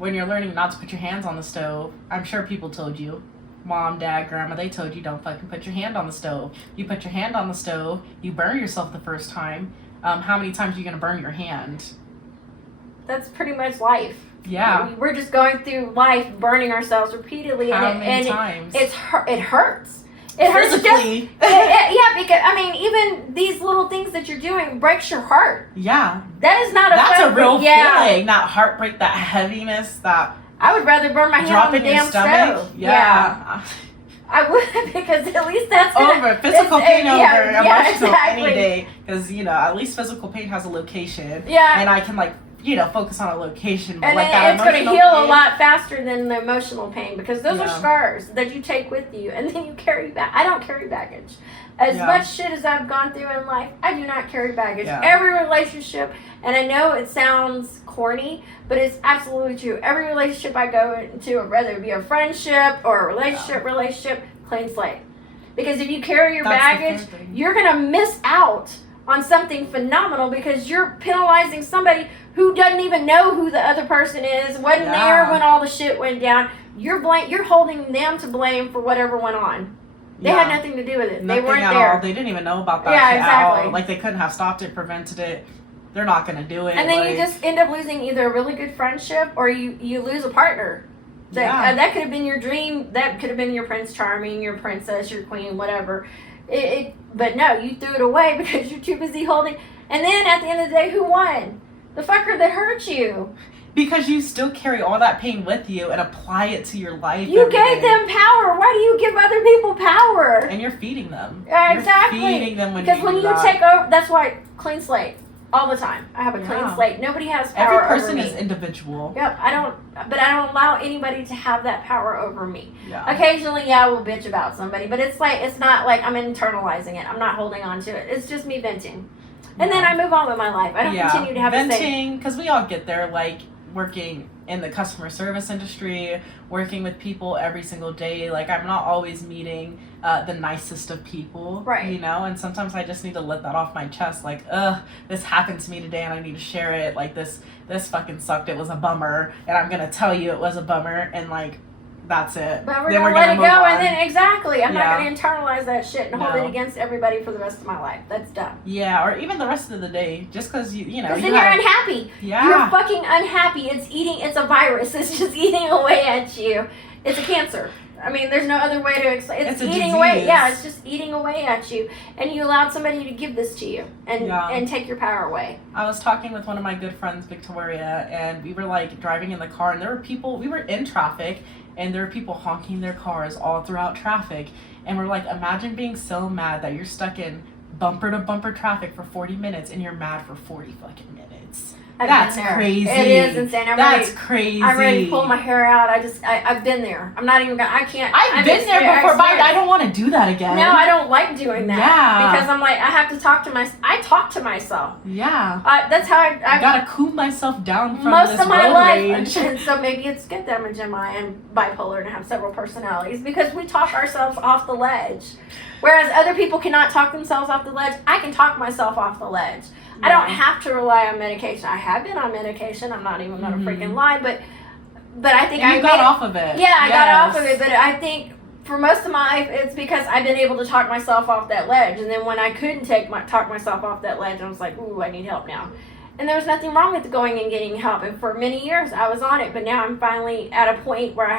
when you're learning not to put your hands on the stove, I'm sure people told you, mom, dad, grandma, they told you don't fucking put your hand on the stove. You put your hand on the stove, you burn yourself the first time. How many times are you going to burn your hand? That's pretty much life. Yeah. We're just going through life burning ourselves repeatedly. How many times? It hurts. It hurts physically. Yeah, because, I mean, even these little things that you're doing breaks your heart. Yeah. That is not That's a real feeling. That heartbreak, that heaviness, that... I would rather burn my hand on the damn stove. Yeah. I would, because at least that's over physical pain over emotional exactly. any day. Because, you know, at least physical pain has a location. Yeah. And I can, like, you know, focus on a location. But and like then that it's going to heal pain, a lot faster than the emotional pain, because those are Yeah. scars that you take with you and then you carry back. I don't carry baggage. As Yeah. much shit as I've gone through in life, I do not carry baggage. Yeah. Every relationship, and I know it sounds corny, but it's absolutely true. Every relationship I go into, whether it be a friendship or a relationship, clean slate. Because if you carry your That's the baggage, third thing. you're going to miss out on something phenomenal, because you're penalizing somebody who doesn't even know who the other person is, wasn't there when all the shit went down. You're holding them to blame for whatever went on. They had nothing to do with it. Nothing they weren't at there. All. They didn't even know about that Yeah, shit exactly. at all. Like, they couldn't have stopped it, prevented it. They're not going to do it. And then like, you just end up losing either a really good friendship or you lose a partner. That could have been your dream. That could have been your Prince Charming, your princess, your queen, whatever. But no, you threw it away because you're too busy holding. And then at the end of the day, who won? The fucker that hurt you. Because you still carry all that pain with you and apply it to your life. You gave them power. Why do you give other people power? And you're feeding them. Exactly. You're feeding them because when you take over, that's why clean slate all the time. I have a clean slate. Nobody has power over me. Every person is individual. Yep. I don't allow anybody to have that power over me. Yeah. Occasionally, I will bitch about somebody, but it's not like I'm internalizing it. I'm not holding on to it. It's just me venting. And then I move on with my life. I don't continue to have venting, because we all get there, like, working in the customer service industry, working with people every single day. Like, I'm not always meeting the nicest of people, right? You know, and sometimes I just need to let that off my chest. Like, this happened to me today and I need to share it. Like, this fucking sucked. It was a bummer, and I'm gonna tell you it was a bummer, and like, that's it. But we're gonna let it go, and then I'm not gonna internalize that shit and hold it No. against everybody for the rest of my life. That's dumb. Yeah, or even the rest of the day, just because you know. Because then you're unhappy. Yeah. You're fucking unhappy. It's a virus. It's just eating away at you. It's a cancer. I mean, there's no other way to explain. It's eating away. Yeah, it's just eating away at you, and you allowed somebody to give this to you and take your power away. I was talking with one of my good friends, Victoria, and we were like driving in the car, and there were people. We were in traffic, and there were people honking their cars all throughout traffic, and we're like, imagine being so mad that you're stuck in bumper to bumper traffic for 40 minutes, and you're mad for 40 fucking minutes. That's crazy. It is insane. That's crazy. I'm ready to pull my hair out. I've been there. I'm not even gonna. I can't. I've been there before, but I don't want to do that again. No, I don't like doing that. Yeah. Because I'm like, I have to talk to myself. I talk to myself. Yeah. That's how I gotta cool myself down from most this of my road life. rage. And so maybe it's good that I'm a Gemini and bipolar and have several personalities, because we talk ourselves off the ledge. Whereas other people cannot talk themselves off the ledge, I can talk myself off the ledge. I don't have to rely on medication. I have been on medication. I'm not even going to freaking lie, but I think I got off of it. Yeah, I got off of it, but I think for most of my life, it's because I've been able to talk myself off that ledge. And then when I couldn't talk myself off that ledge, I was like, ooh, I need help now. And there was nothing wrong with going and getting help. And for many years, I was on it. But now I'm finally at a point where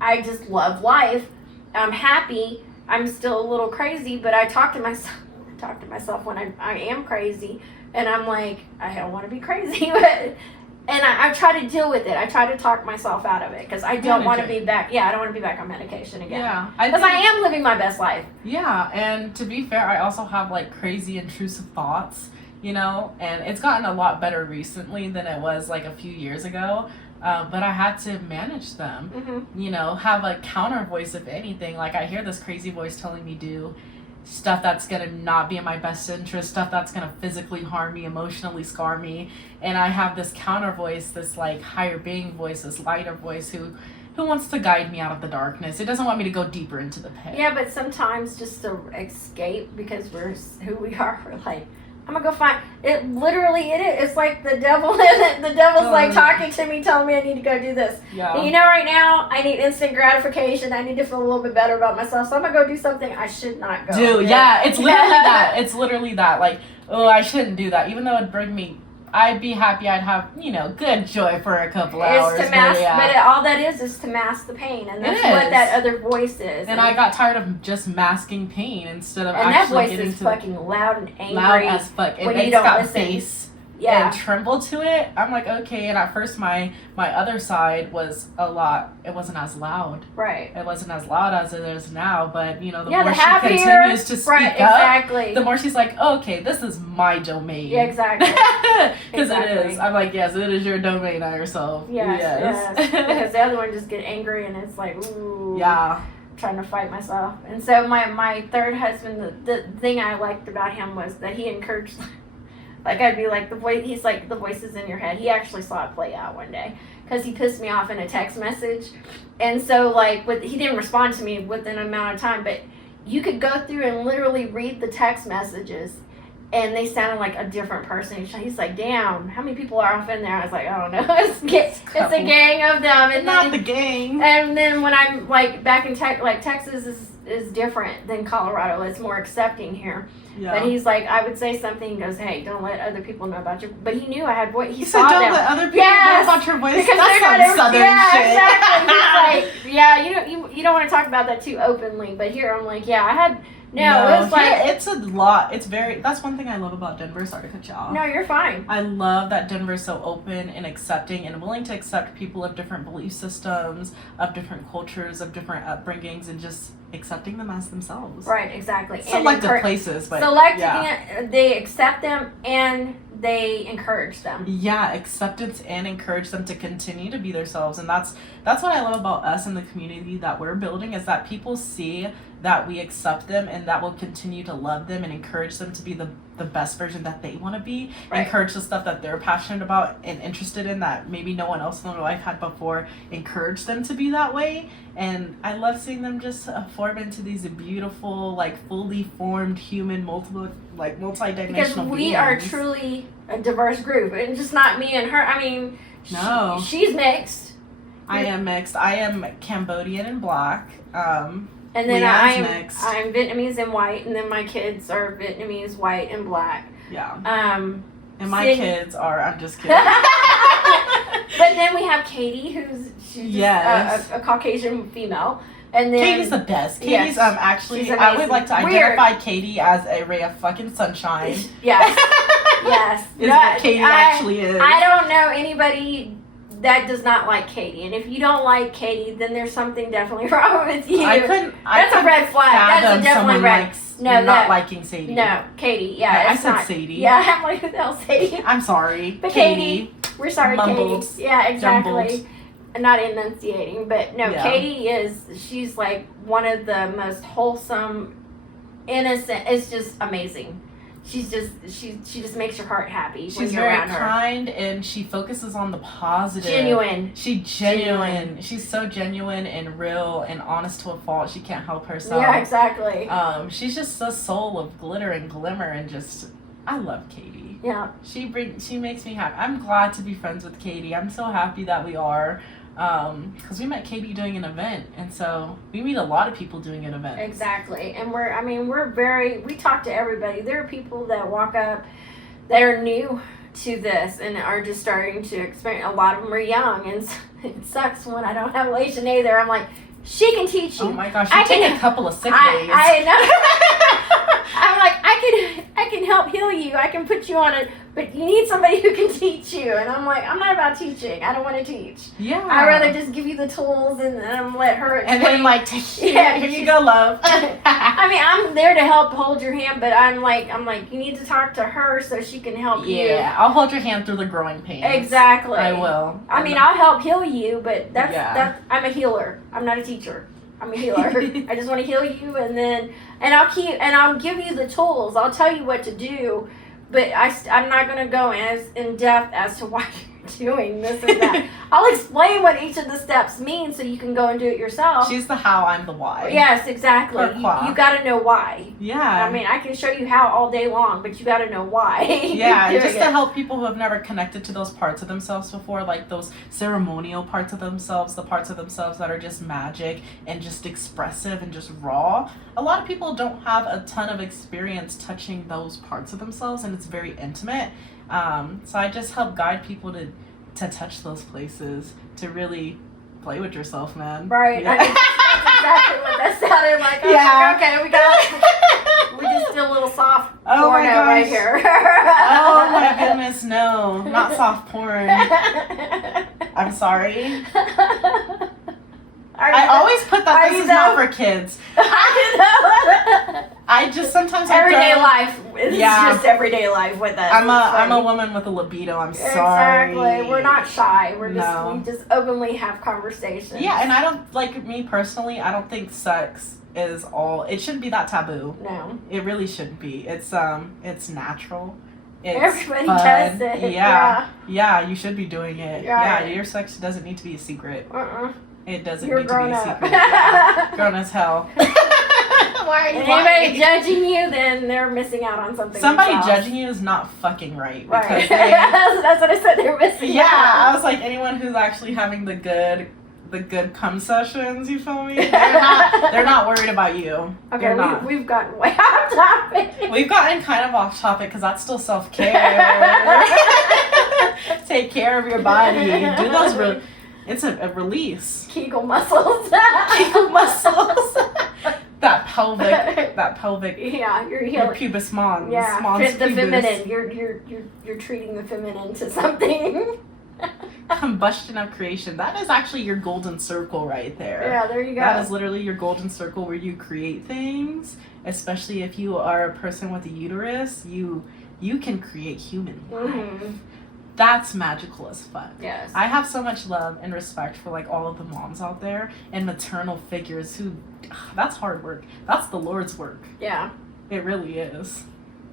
I just love life. I'm happy. I'm still a little crazy, but I talk to myself when I am crazy, and I'm like, I don't want to be crazy, but I try to deal with it. I try to talk myself out of it, because I don't want to be back. Yeah, I don't want to be back on medication again. Yeah, because I am living my best life. Yeah, and to be fair, I also have like crazy intrusive thoughts, you know, and it's gotten a lot better recently than it was like a few years ago. But I had to manage them, you know, have a counter voice if anything. Like, I hear this crazy voice telling me do stuff that's going to not be in my best interest, stuff that's going to physically harm me, emotionally scar me. And I have this counter voice, this like higher being voice, this lighter voice who wants to guide me out of the darkness. It doesn't want me to go deeper into the pit. Yeah, but sometimes just to escape, because we're who we are, we're like, I'm gonna go find it. Literally, it is. It's like the devil. The devil's like talking to me, telling me I need to go do this. Yeah. And right now I need instant gratification. I need to feel a little bit better about myself. So I'm gonna go do something I should not go. Dude, yeah, it's literally that. It's literally that. Like, oh, I shouldn't do that. Even though it'd bring me, I'd be happy. I'd have, good joy for a couple hours. It's to mask, but all that is to mask the pain, and that's what that other voice is. And I got tired of just masking pain instead of and actually that voice is fucking loud and angry. Loud as fuck. When you don't listen. Bass and tremble to it. I'm like, okay. And at first, my other side was a lot. It wasn't as loud. Right. It wasn't as loud as it is now. But the more the she happier, continues to speak up, exactly. the more she's like, okay, this is my domain. Yeah, exactly. Because it is. I'm like, yes, it is your domain on yourself. Yes. Because the other one just get angry and it's like, ooh. Yeah. Trying to fight myself. And so my third husband, the thing I liked about him was that he encouraged. Like, I'd be like, he's like, the voices in your head. He actually saw it play out one day because he pissed me off in a text message. And so, like, he didn't respond to me within an amount of time, but you could go through and literally read the text messages, and they sounded like a different person. He's like, damn, how many people are off in there? I was like, I don't know. It's a gang of them. And not the gang. And then when I'm, like, back in Texas is different than Colorado. It's more accepting here. Yeah. But he's like, I would say something. He goes, hey, don't let other people know about you. But he knew I had voice. He saw said, don't them. let other people know about your voice. Because that's some southern shit. Exactly. He's like, you don't want to talk about that too openly. But here I'm like, yeah, I had. No, it was like it's a lot. It's very. That's one thing I love about Denver. Sorry to cut you off. No, you're fine. I love that Denver's so open and accepting and willing to accept people of different belief systems, of different cultures, of different upbringings, and just accepting them as themselves. Right. Exactly. Selective places, but they accept them and they encourage them. Yeah, acceptance and encourage them to continue to be themselves, and that's what I love about us and the community that we're building is that people see that we accept them and that will continue to love them and encourage them to be the best version that they want to be. Right. Encourage the stuff that they're passionate about and interested in that maybe no one else in their life had before. Encourage them to be that way. And I love seeing them just form into these beautiful, like fully formed human, multi-dimensional because we beings. are truly a diverse group, and just not me and her. I mean, no, she's mixed. I am mixed. I am Cambodian and black. And then I'm Vietnamese and white, and then my kids are Vietnamese, white, and black. Yeah. And my kids are. I'm just kidding. But then we have Katie, she's a Caucasian female. And then Katie's the best. Katie's actually, I would like to identify Katie as a ray of fucking sunshine. Yes. Yes. Is what Katie actually is. I don't know anybody that does not like Katie, and if you don't like Katie, then there's something definitely wrong with you. That's a red flag. That's a definitely red. Not liking Sadie. No, Katie. Yeah, I said Sadie. Yeah, I'm like, who the hell's Sadie? I'm sorry, but Katie. We're sorry, mumbled, Katie. Yeah, exactly. Jumbled. Not enunciating, but no, Katie she's like one of the most wholesome, innocent. It's just amazing. She just makes your heart happy. She's very kind and she focuses on the positive. Genuine. She's so genuine and real and honest to a fault. She can't help herself. Yeah, exactly. She's just a soul of glitter and glimmer and just. I love Katie. Yeah. She makes me happy. I'm glad to be friends with Katie. I'm so happy that we are. Because we met Katie doing an event, and so we meet a lot of people doing an event. Exactly, and we talk to everybody. There are people that walk up that are new to this and are just starting to experience. A lot of them are young, and it sucks when I don't have Alicia there. I'm like, she can teach you. Oh my gosh, you take a couple of sick days. I know. I'm like, I can help heal you. I can put you on it, but you need somebody who can teach you. And I'm like, I'm not about teaching. I don't want to teach. Yeah. I'd rather just give you the tools and let her explain. And then like, here you go, love. I mean, I'm there to help hold your hand, but I'm like, you need to talk to her so she can help you. Yeah, I'll hold your hand through the growing pains. Exactly. I will. I'll help heal you, but that's I'm a healer. I'm not a teacher. I'm a healer. I just want to heal you, and I'll give you the tools. I'll tell you what to do, but I'm not going to go as in depth as to why doing this and that. I'll explain what each of the steps mean so you can go and do it yourself. She's the how, I'm the why. Yes, exactly. Or You got to know why. Yeah. I mean, I can show you how all day long, but you got to know why. Yeah, just to help people who have never connected to those parts of themselves before, like those ceremonial parts of themselves, the parts of themselves that are just magic and just expressive and just raw. A lot of people don't have a ton of experience touching those parts of themselves, and it's very intimate. So I just help guide people to touch those places, to really play with yourself, man. Right. Yeah. That's exactly what that sounded like. I was like, okay, we just did a little soft porno right here. Oh my goodness, no. Not soft porn. I'm sorry. I always put that this is not for kids. I just sometimes everyday life. It's just everyday life with us. I'm a woman with a libido. I'm sorry. Exactly. We're not shy. We just openly have conversations. Yeah, and I don't, like, me personally, I don't think sex is all. It shouldn't be that taboo. No. It really shouldn't be. It's natural. It's everybody fun. does it. Yeah, you should be doing it. Yeah. Yeah, your sex doesn't need to be a secret. It doesn't You're need to be a up. secret. Yeah. Grown as hell. Why are you anybody judging you, then they're missing out on something. Somebody themselves. judging you is not fucking right. Right. Because That's what I said. They're missing out. Yeah, I was like, anyone who's actually having the good cum sessions, you feel me? They're not worried about you. Okay, we've gotten way off topic. We've gotten kind of off topic because that's still self-care. Take care of your body. Do those it's a release. Kegel muscles. Kegel muscles. that pelvic. Yeah, you're your pubis mons. Yeah, mons the pubis. feminine. You're treating the feminine to something. Combustion of creation. That is actually your golden circle right there. Yeah, there you go. That is literally your golden circle where you create things. Especially if you are a person with a uterus, you can create human life. That's magical as fuck. Yes. I have so much love and respect for like all of the moms out there and maternal figures who, that's hard work. That's the Lord's work. Yeah. It really is.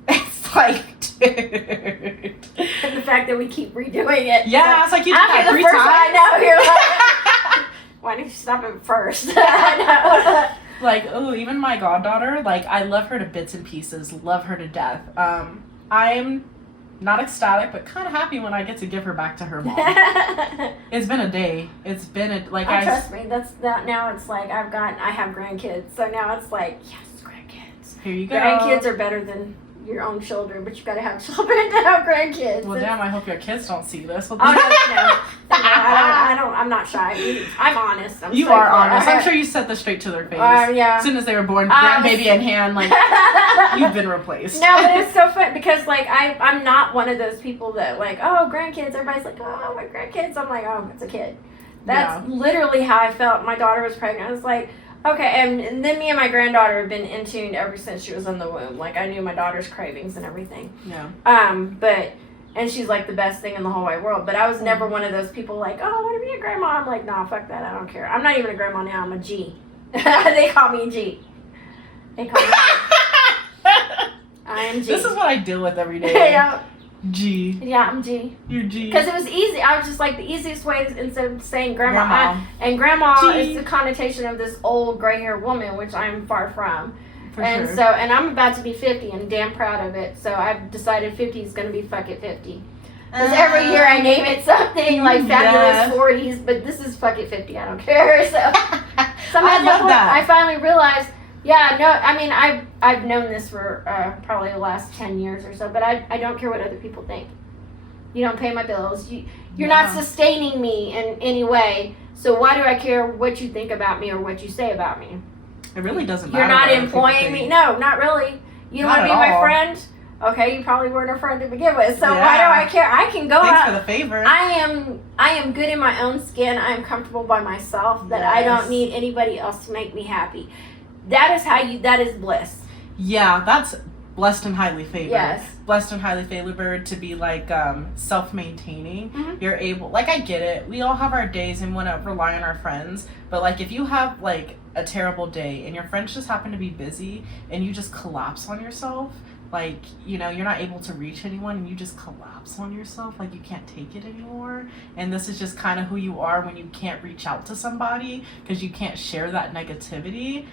It's like, dude. And the fact that we keep redoing it. Yeah, it's like you did that 3 times. I know, you're like, why didn't you stop it first? I know. Like, oh, even my goddaughter, like, I love her to bits and pieces, love her to death. I'm not ecstatic, but kind of happy when I get to give her back to her mom. It's been a day. It's been trust me. That's that. Now it's like I have grandkids, so now it's like yes, grandkids. Here you go. Grandkids are better than your own children, but you gotta have children to have grandkids. Well, damn, I hope your kids don't see this. Oh, no. I'm not shy. I'm honest. You are honest. I'm sure you said this straight to their face. Yeah. As soon as they were born, grandbaby in hand, like, you've been replaced. No, but it's so fun because, like, I'm not one of those people that, like, oh, grandkids. Everybody's like, oh, my grandkids. I'm like, oh, it's a kid. That's literally how I felt. My daughter was pregnant. I was like, okay, and then me and my granddaughter have been in tune ever since she was in the womb. Like, I knew my daughter's cravings and everything. Yeah. And she's like the best thing in the whole wide world. But I was never one of those people like, oh, I want to be a grandma. I'm like, nah, fuck that. I don't care. I'm not even a grandma now. I'm a G. They call me G. They call me G. I am G. This is what I deal with every day. Yeah. G. Yeah, I'm G. You're G. Because it was easy. I was just like, the easiest way is instead of saying grandma. And grandma is the connotation of this old gray-haired woman, which I'm far from. And I'm about to be 50 and damn proud of it. So I've decided 50 is going to be fuck it 50. Because every year I name it something like fabulous 40s, but this is fuck it 50. I don't care. So I love that. I finally realized, I mean, I've known this for probably the last 10 years or so, but I don't care what other people think. You don't pay my bills. You're not sustaining me in any way. So why do I care what you think about me or what you say about me? It really doesn't matter. You're not employing me. No, not really. You want to be my friend? Okay, you probably weren't a friend to begin with. So why do I care? I can go out. Thanks for the favor. I am good in my own skin. I am comfortable by myself. That I don't need anybody else to make me happy. That is bliss. Yeah, that's blessed and highly favored. Yes. Blessed and highly favored to be like self-maintaining. Mm-hmm. You're able, like, I get it. We all have our days and want to rely on our friends. But like, if you have like a terrible day and your friends just happen to be busy and you just collapse on yourself, like, you know, you're not able to reach anyone and you just collapse on yourself, like you can't take it anymore. And this is just kind of who you are when you can't reach out to somebody because you can't share that negativity.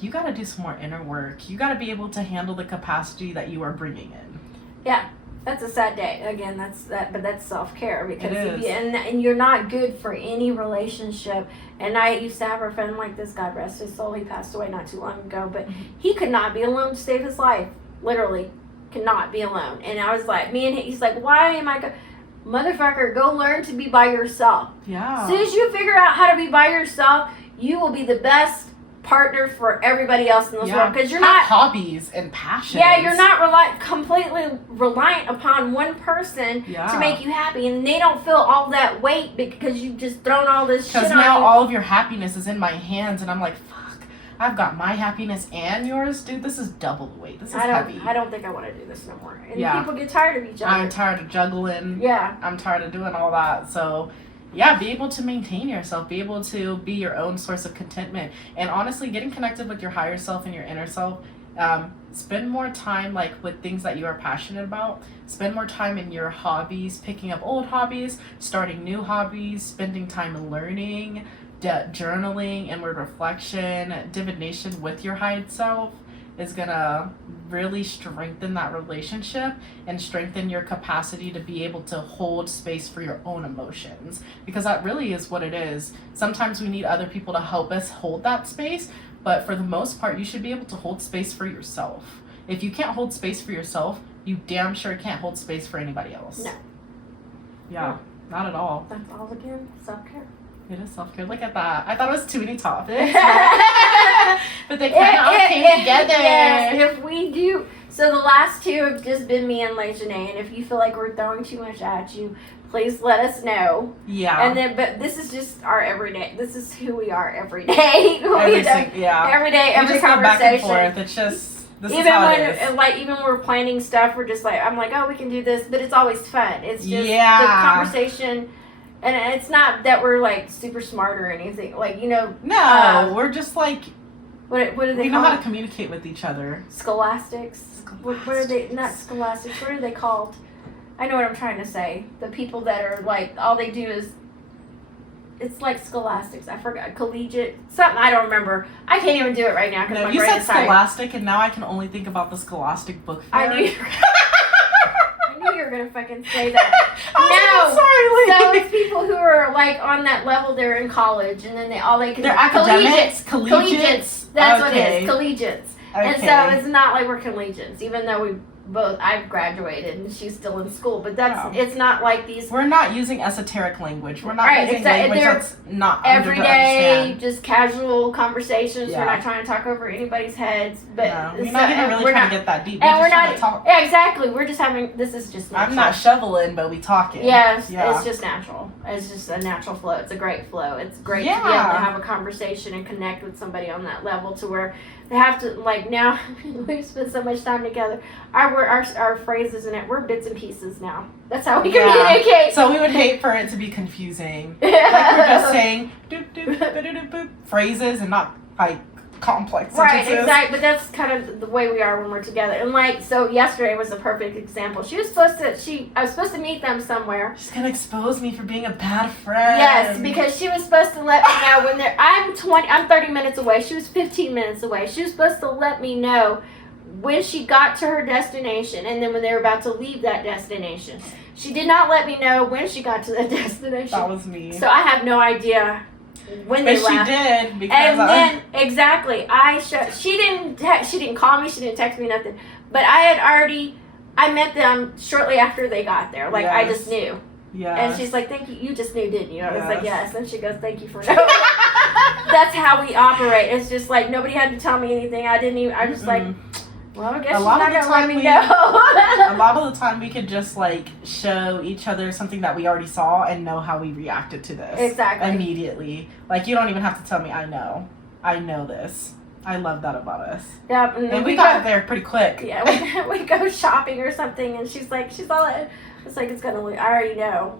You got to do some more inner work. You got to be able to handle the capacity that you are bringing in. Yeah. That's a sad day. Again, but that's self-care because it is. And you're not good for any relationship. And I used to have a friend like this, God rest his soul. He passed away not too long ago, but he could not be alone to save his life. Literally, could not be alone. And I was like, he's like, why am I motherfucker, go learn to be by yourself. Yeah. As soon as you figure out how to be by yourself, you will be the best partner for everybody else in this world because you're not hobbies and passions. Yeah, you're not completely reliant upon one person to make you happy, and they don't feel all that weight because you've just thrown all this shit on. Because now all of your happiness is in my hands, and I'm like, fuck, I've got my happiness and yours, dude. This is double the weight. This is heavy. I don't think I want to do this no more. And people get tired of each other. I'm tired of juggling. Yeah. I'm tired of doing all that. So. Yeah, be able to maintain yourself, be able to be your own source of contentment. And honestly, getting connected with your higher self and your inner self, spend more time like with things that you are passionate about. Spend more time in your hobbies, picking up old hobbies, starting new hobbies, spending time learning, journaling, inward reflection, divination with your higher self is gonna really strengthen that relationship and strengthen your capacity to be able to hold space for your own emotions, because that really is what it is. Sometimes we need other people to help us hold that space, but for the most part you should be able to hold space for yourself. If you can't hold space for yourself, you damn sure can't hold space for anybody else. No. Yeah, not at all. That's all again, self-care. It is self-care. Look at that. I thought it was too many topics. But they kind of all came together. Yes, if we do. So the last two have just been me and Lejeune, and if you feel like we're throwing too much at you, please let us know. Yeah. And then, but this is just our everyday. This is who we are every day. Every day, every just conversation. Go back and forth. It's just even when we're planning stuff, we're just like, I'm like, oh, we can do this, but it's always fun. It's just the conversation. And it's not that we're like super smart or anything, like, you know. No, we're just like. What do they? We know how to communicate with each other. Scholastics. What are they? Not scholastics. What are they called? I know what I'm trying to say. The people that are like all they do is. It's like scholastics. I forgot. Collegiate. Something I don't remember. I can't even do it right now because my brain is tired. You said scholastic, and now I can only think about the Scholastic Book Fair. I knew you were gonna fucking say that. No, so it's people who are like on that level. They're in college, and then they're academics. Collegiates. That's what it is. Collegiates. Okay. And so it's not like we're collegians, even though I've graduated and she's still in school, but it's not like these. We're not using esoteric language. We're not using language that's not everyday, just casual conversations. Yeah. We're not trying to talk over anybody's heads, but we're not even really trying to get that deep. And we're not. Yeah, exactly. We're just having. This is just. Natural. I'm not shoveling, but we talking. Yes, yeah. It's just natural. It's just a natural flow. It's a great flow. It's great to be able to have a conversation and connect with somebody on that level to where they have to, like, now we've spent so much time together. Our phrases in it, we're bits and pieces now. That's how we communicate. So we would hate for it to be confusing. Like we're just saying doop, doop, doop, doop, doop, phrases and not like complex sentences. Right, exactly. But that's kind of the way we are when we're together. And like, so yesterday was a perfect example. I was supposed to meet them somewhere. She's gonna expose me for being a bad friend. Yes, because she was supposed to let me know when I'm 30 minutes away. She was 15 minutes away. She was supposed to let me know when she got to her destination and then when they were about to leave that destination. She did not let me know when she got to the destination. That was me. So I have no idea when they left. But she did, because and then exactly, she didn't call me, she didn't text me, nothing. But I met them shortly after they got there. Like, I just knew. Yeah. And she's like, "Thank you. You just knew, didn't you?" I was like, "Yes." And she goes, "Thank you for knowing." That's how we operate. It's just like nobody had to tell me anything. I didn't even. I was just like, well, I guess she's not gonna let me know. A lot of the time, we could just like show each other something that we already saw and know how we reacted to this. Exactly. Immediately. Like, you don't even have to tell me. I know this. I love that about us. Yeah, and we got there pretty quick. Yeah, we go shopping or something, and she's all. It's like, it's gonna leave. I already know.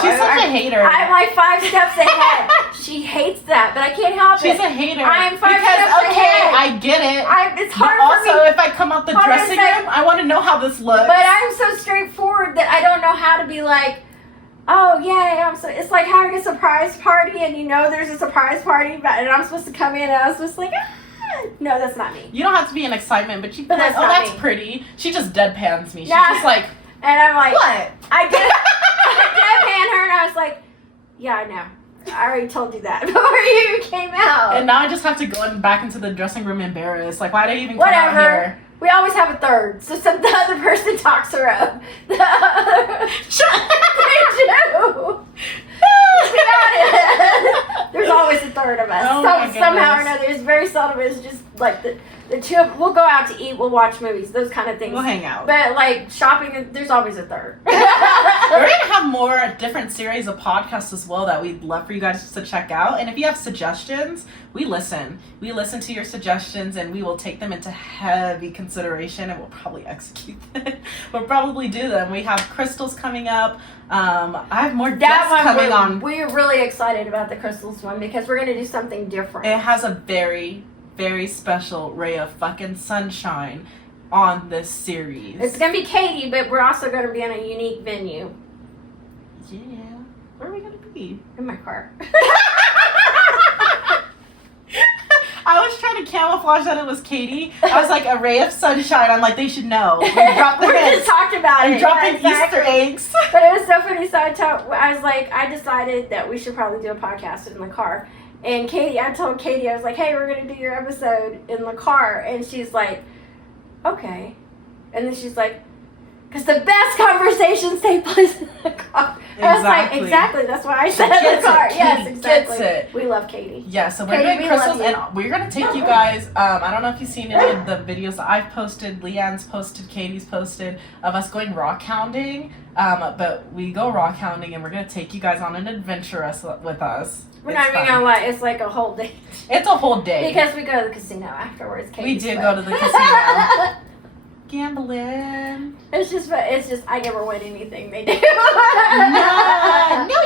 She's such a hater. I'm like 5 steps ahead. She hates that, but I can't help it. She's a hater. I'm 5 steps ahead. I get it. It's hard but for also, me. if I come out the Hard to dressing say- room, I want to know how this looks. But I'm so straightforward that I don't know how to be like, oh yeah, it's like having a surprise party and you know there's a surprise party and I'm supposed to come in and I'm supposed to like, no, that's not me. You don't have to be in excitement, but you But like, that's oh, not that's me. pretty. She just deadpans me. She's Nah. just like, And I'm like, what? I deadpan her and I was like, yeah, I know. I already told you that before you came out. And now I just have to go back into the dressing room embarrassed. Like, why did I even come Whatever. out here? We always have a third, so the other person talks her up. They do. We got it. There's always a third of us. Oh my Somehow or goodness. another. It's very seldom. It's just like the two of we'll go out to eat, we'll watch movies, those kind of things. We'll hang out. But like shopping, there's always a third. We're gonna have more different series of podcasts as well that we'd love for you guys to check out. And if you have suggestions, we listen. We listen to your suggestions and we will take them into heavy consideration and we'll probably execute them. We'll probably do them. We have crystals coming up. I have more guests coming on. We're really excited about the crystals one because we're gonna do something different. It has a very, very special ray of fucking sunshine on this series. It's gonna be Katie, but we're also gonna be in a unique venue. Yeah. Where are we gonna be? In my car. I was trying to camouflage that it was Katie. I was like, a ray of sunshine. I'm like, they should know. We dropped the We just hints. talked about I'm it. dropping Exactly. Easter eggs. But it was so funny. So I was like, I decided that we should probably do a podcast in the car. And Katie, I told Katie, I was like, hey, we're going to do your episode in the car. And she's like, okay. And then she's like, because the best conversations take place in the car. I was like, exactly. That's why I said in gets the car. it. Yes, Katie exactly. gets it. We love Katie. Yeah, so we're Katie, doing we crystals love you. and we're going to take you guys, I don't know if you've seen any of the videos that I've posted, Leanne's posted, Katie's posted, of us going rock hounding. But we go rock hounding and we're going to take you guys on an adventure with us. We're It's not even fun. going to lie. It's like a whole day. It's a whole day. Because we go to the casino afterwards. we Katie's do fun. go to the casino. Gambling. It's just I never win anything they do. No,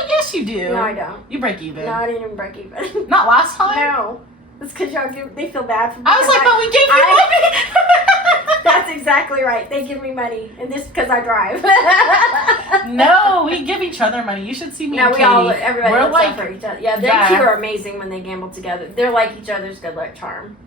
yes you do. No, I don't. You break even. No, I didn't even break even. Not last time? No. It's because they feel bad for me. I was like, but we gave you money. That's exactly right. They give me money. And this because I drive. No, we give each other money. You should see me No, and we Katie. all, everybody We're looks like, out for each other. Yeah, them yeah. two are amazing when they gamble together. They're like each other's good luck charm.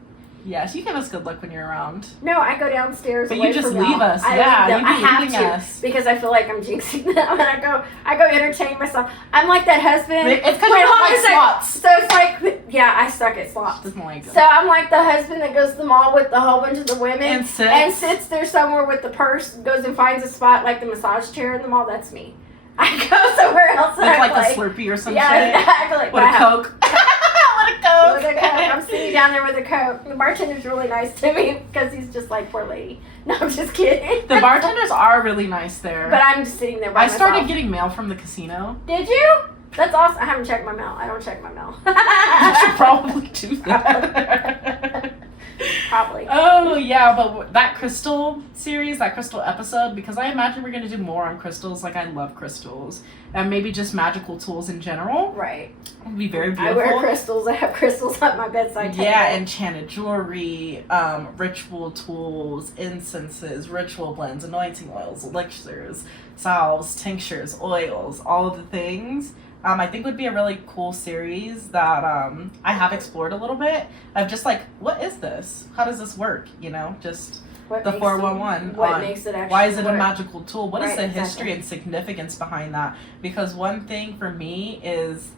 yes, you give us good luck when you're around. No, I go downstairs. But away you just from leave y'all. us. I Yeah, leave them. you I be have leaving to us. because I feel like I'm jinxing them, and I go entertain myself. I'm like that husband. It's because Wait, you don't hold on like a sec. slots. So it's like, yeah, I suck at slots. Doesn't like So I'm like the husband that goes to the mall with a whole bunch of the women And sits. sits there somewhere with the purse, goes and finds a spot like the massage chair in the mall. That's me. I go somewhere else and With I like play. a Slurpee or some Yeah, shit. exactly. Like With my a Coke. With a Coke. With a Coke. I'm sitting down there with a Coke. The bartender's really nice to me because he's just like, poor lady. No, I'm just kidding. The bartenders are really nice there. But I'm just sitting there by I started myself. getting mail from the casino. Did you? That's awesome. I haven't checked my mail. I don't check my mail. You should probably do that. Probably. Oh yeah, but that crystal series, that crystal episode, because I imagine we're gonna do more on crystals. Like I love crystals, and maybe just magical tools in general. Right. It'd be very I beautiful. wear crystals. I have crystals on my bedside table. Yeah, enchanted jewelry, ritual tools, incenses, ritual blends, anointing oils, elixirs, salves, tinctures, oils, all of the things. I think would be a really cool series that I have explored a little bit of just like, what is this? How does this work? You know, just What the makes 411 What on makes it actually why is it work? a magical tool? What is Right, the exactly. history and significance behind that? Because one thing for me is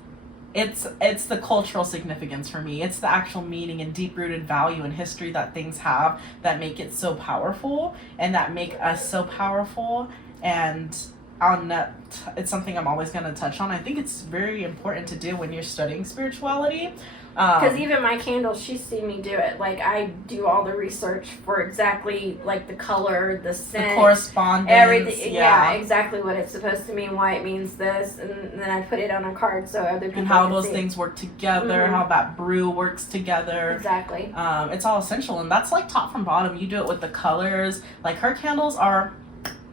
it's the cultural significance for me. It's the actual meaning and deep-rooted value and history that things have that make it so powerful and that make us so powerful. And it's something I'm always going to touch on. I think it's very important to do when you're studying spirituality. Because even my candles, she's seen me do it. Like, I do all the research for exactly, like, the color, the scent. The correspondence. Everything. Yeah. Exactly what it's supposed to mean, why it means this. And then I put it on a card so other people And how can those see. things work together, Mhm. how that brew works together. Exactly. It's all essential. And that's like top from bottom. You do it with the colors. Like her candles are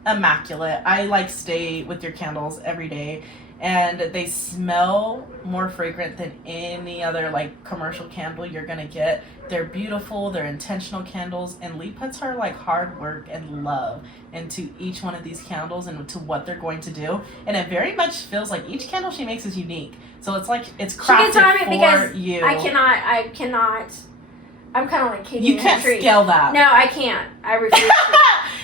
immaculate. I like stay with your candles every day. and they smell more fragrant than any other like commercial candle you're gonna get. They're beautiful, they're intentional candles, and Lee puts her like hard work and love into each one of these candles and to what they're going to do. And it very much feels like each candle she makes is unique. So it's like it's crafted for you. I cannot. I'm kind of like Katie. You can't scale that. No, I can't. I refuse.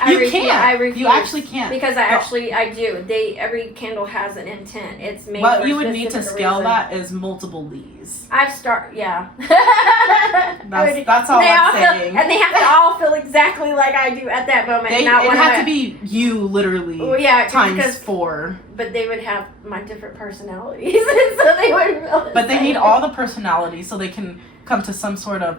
You can't. I refuse. You actually can't. Because I do. Every candle has an intent. It's made what for you would need to scale reason. That is multiple Lees. Yeah. That's all I'm saying. And they have to all feel exactly like I do at that moment. It had to be you, literally. Well, yeah, times 4. But they would have my different personalities, so they wouldn't feel. But they need all the personalities so they can come to some sort of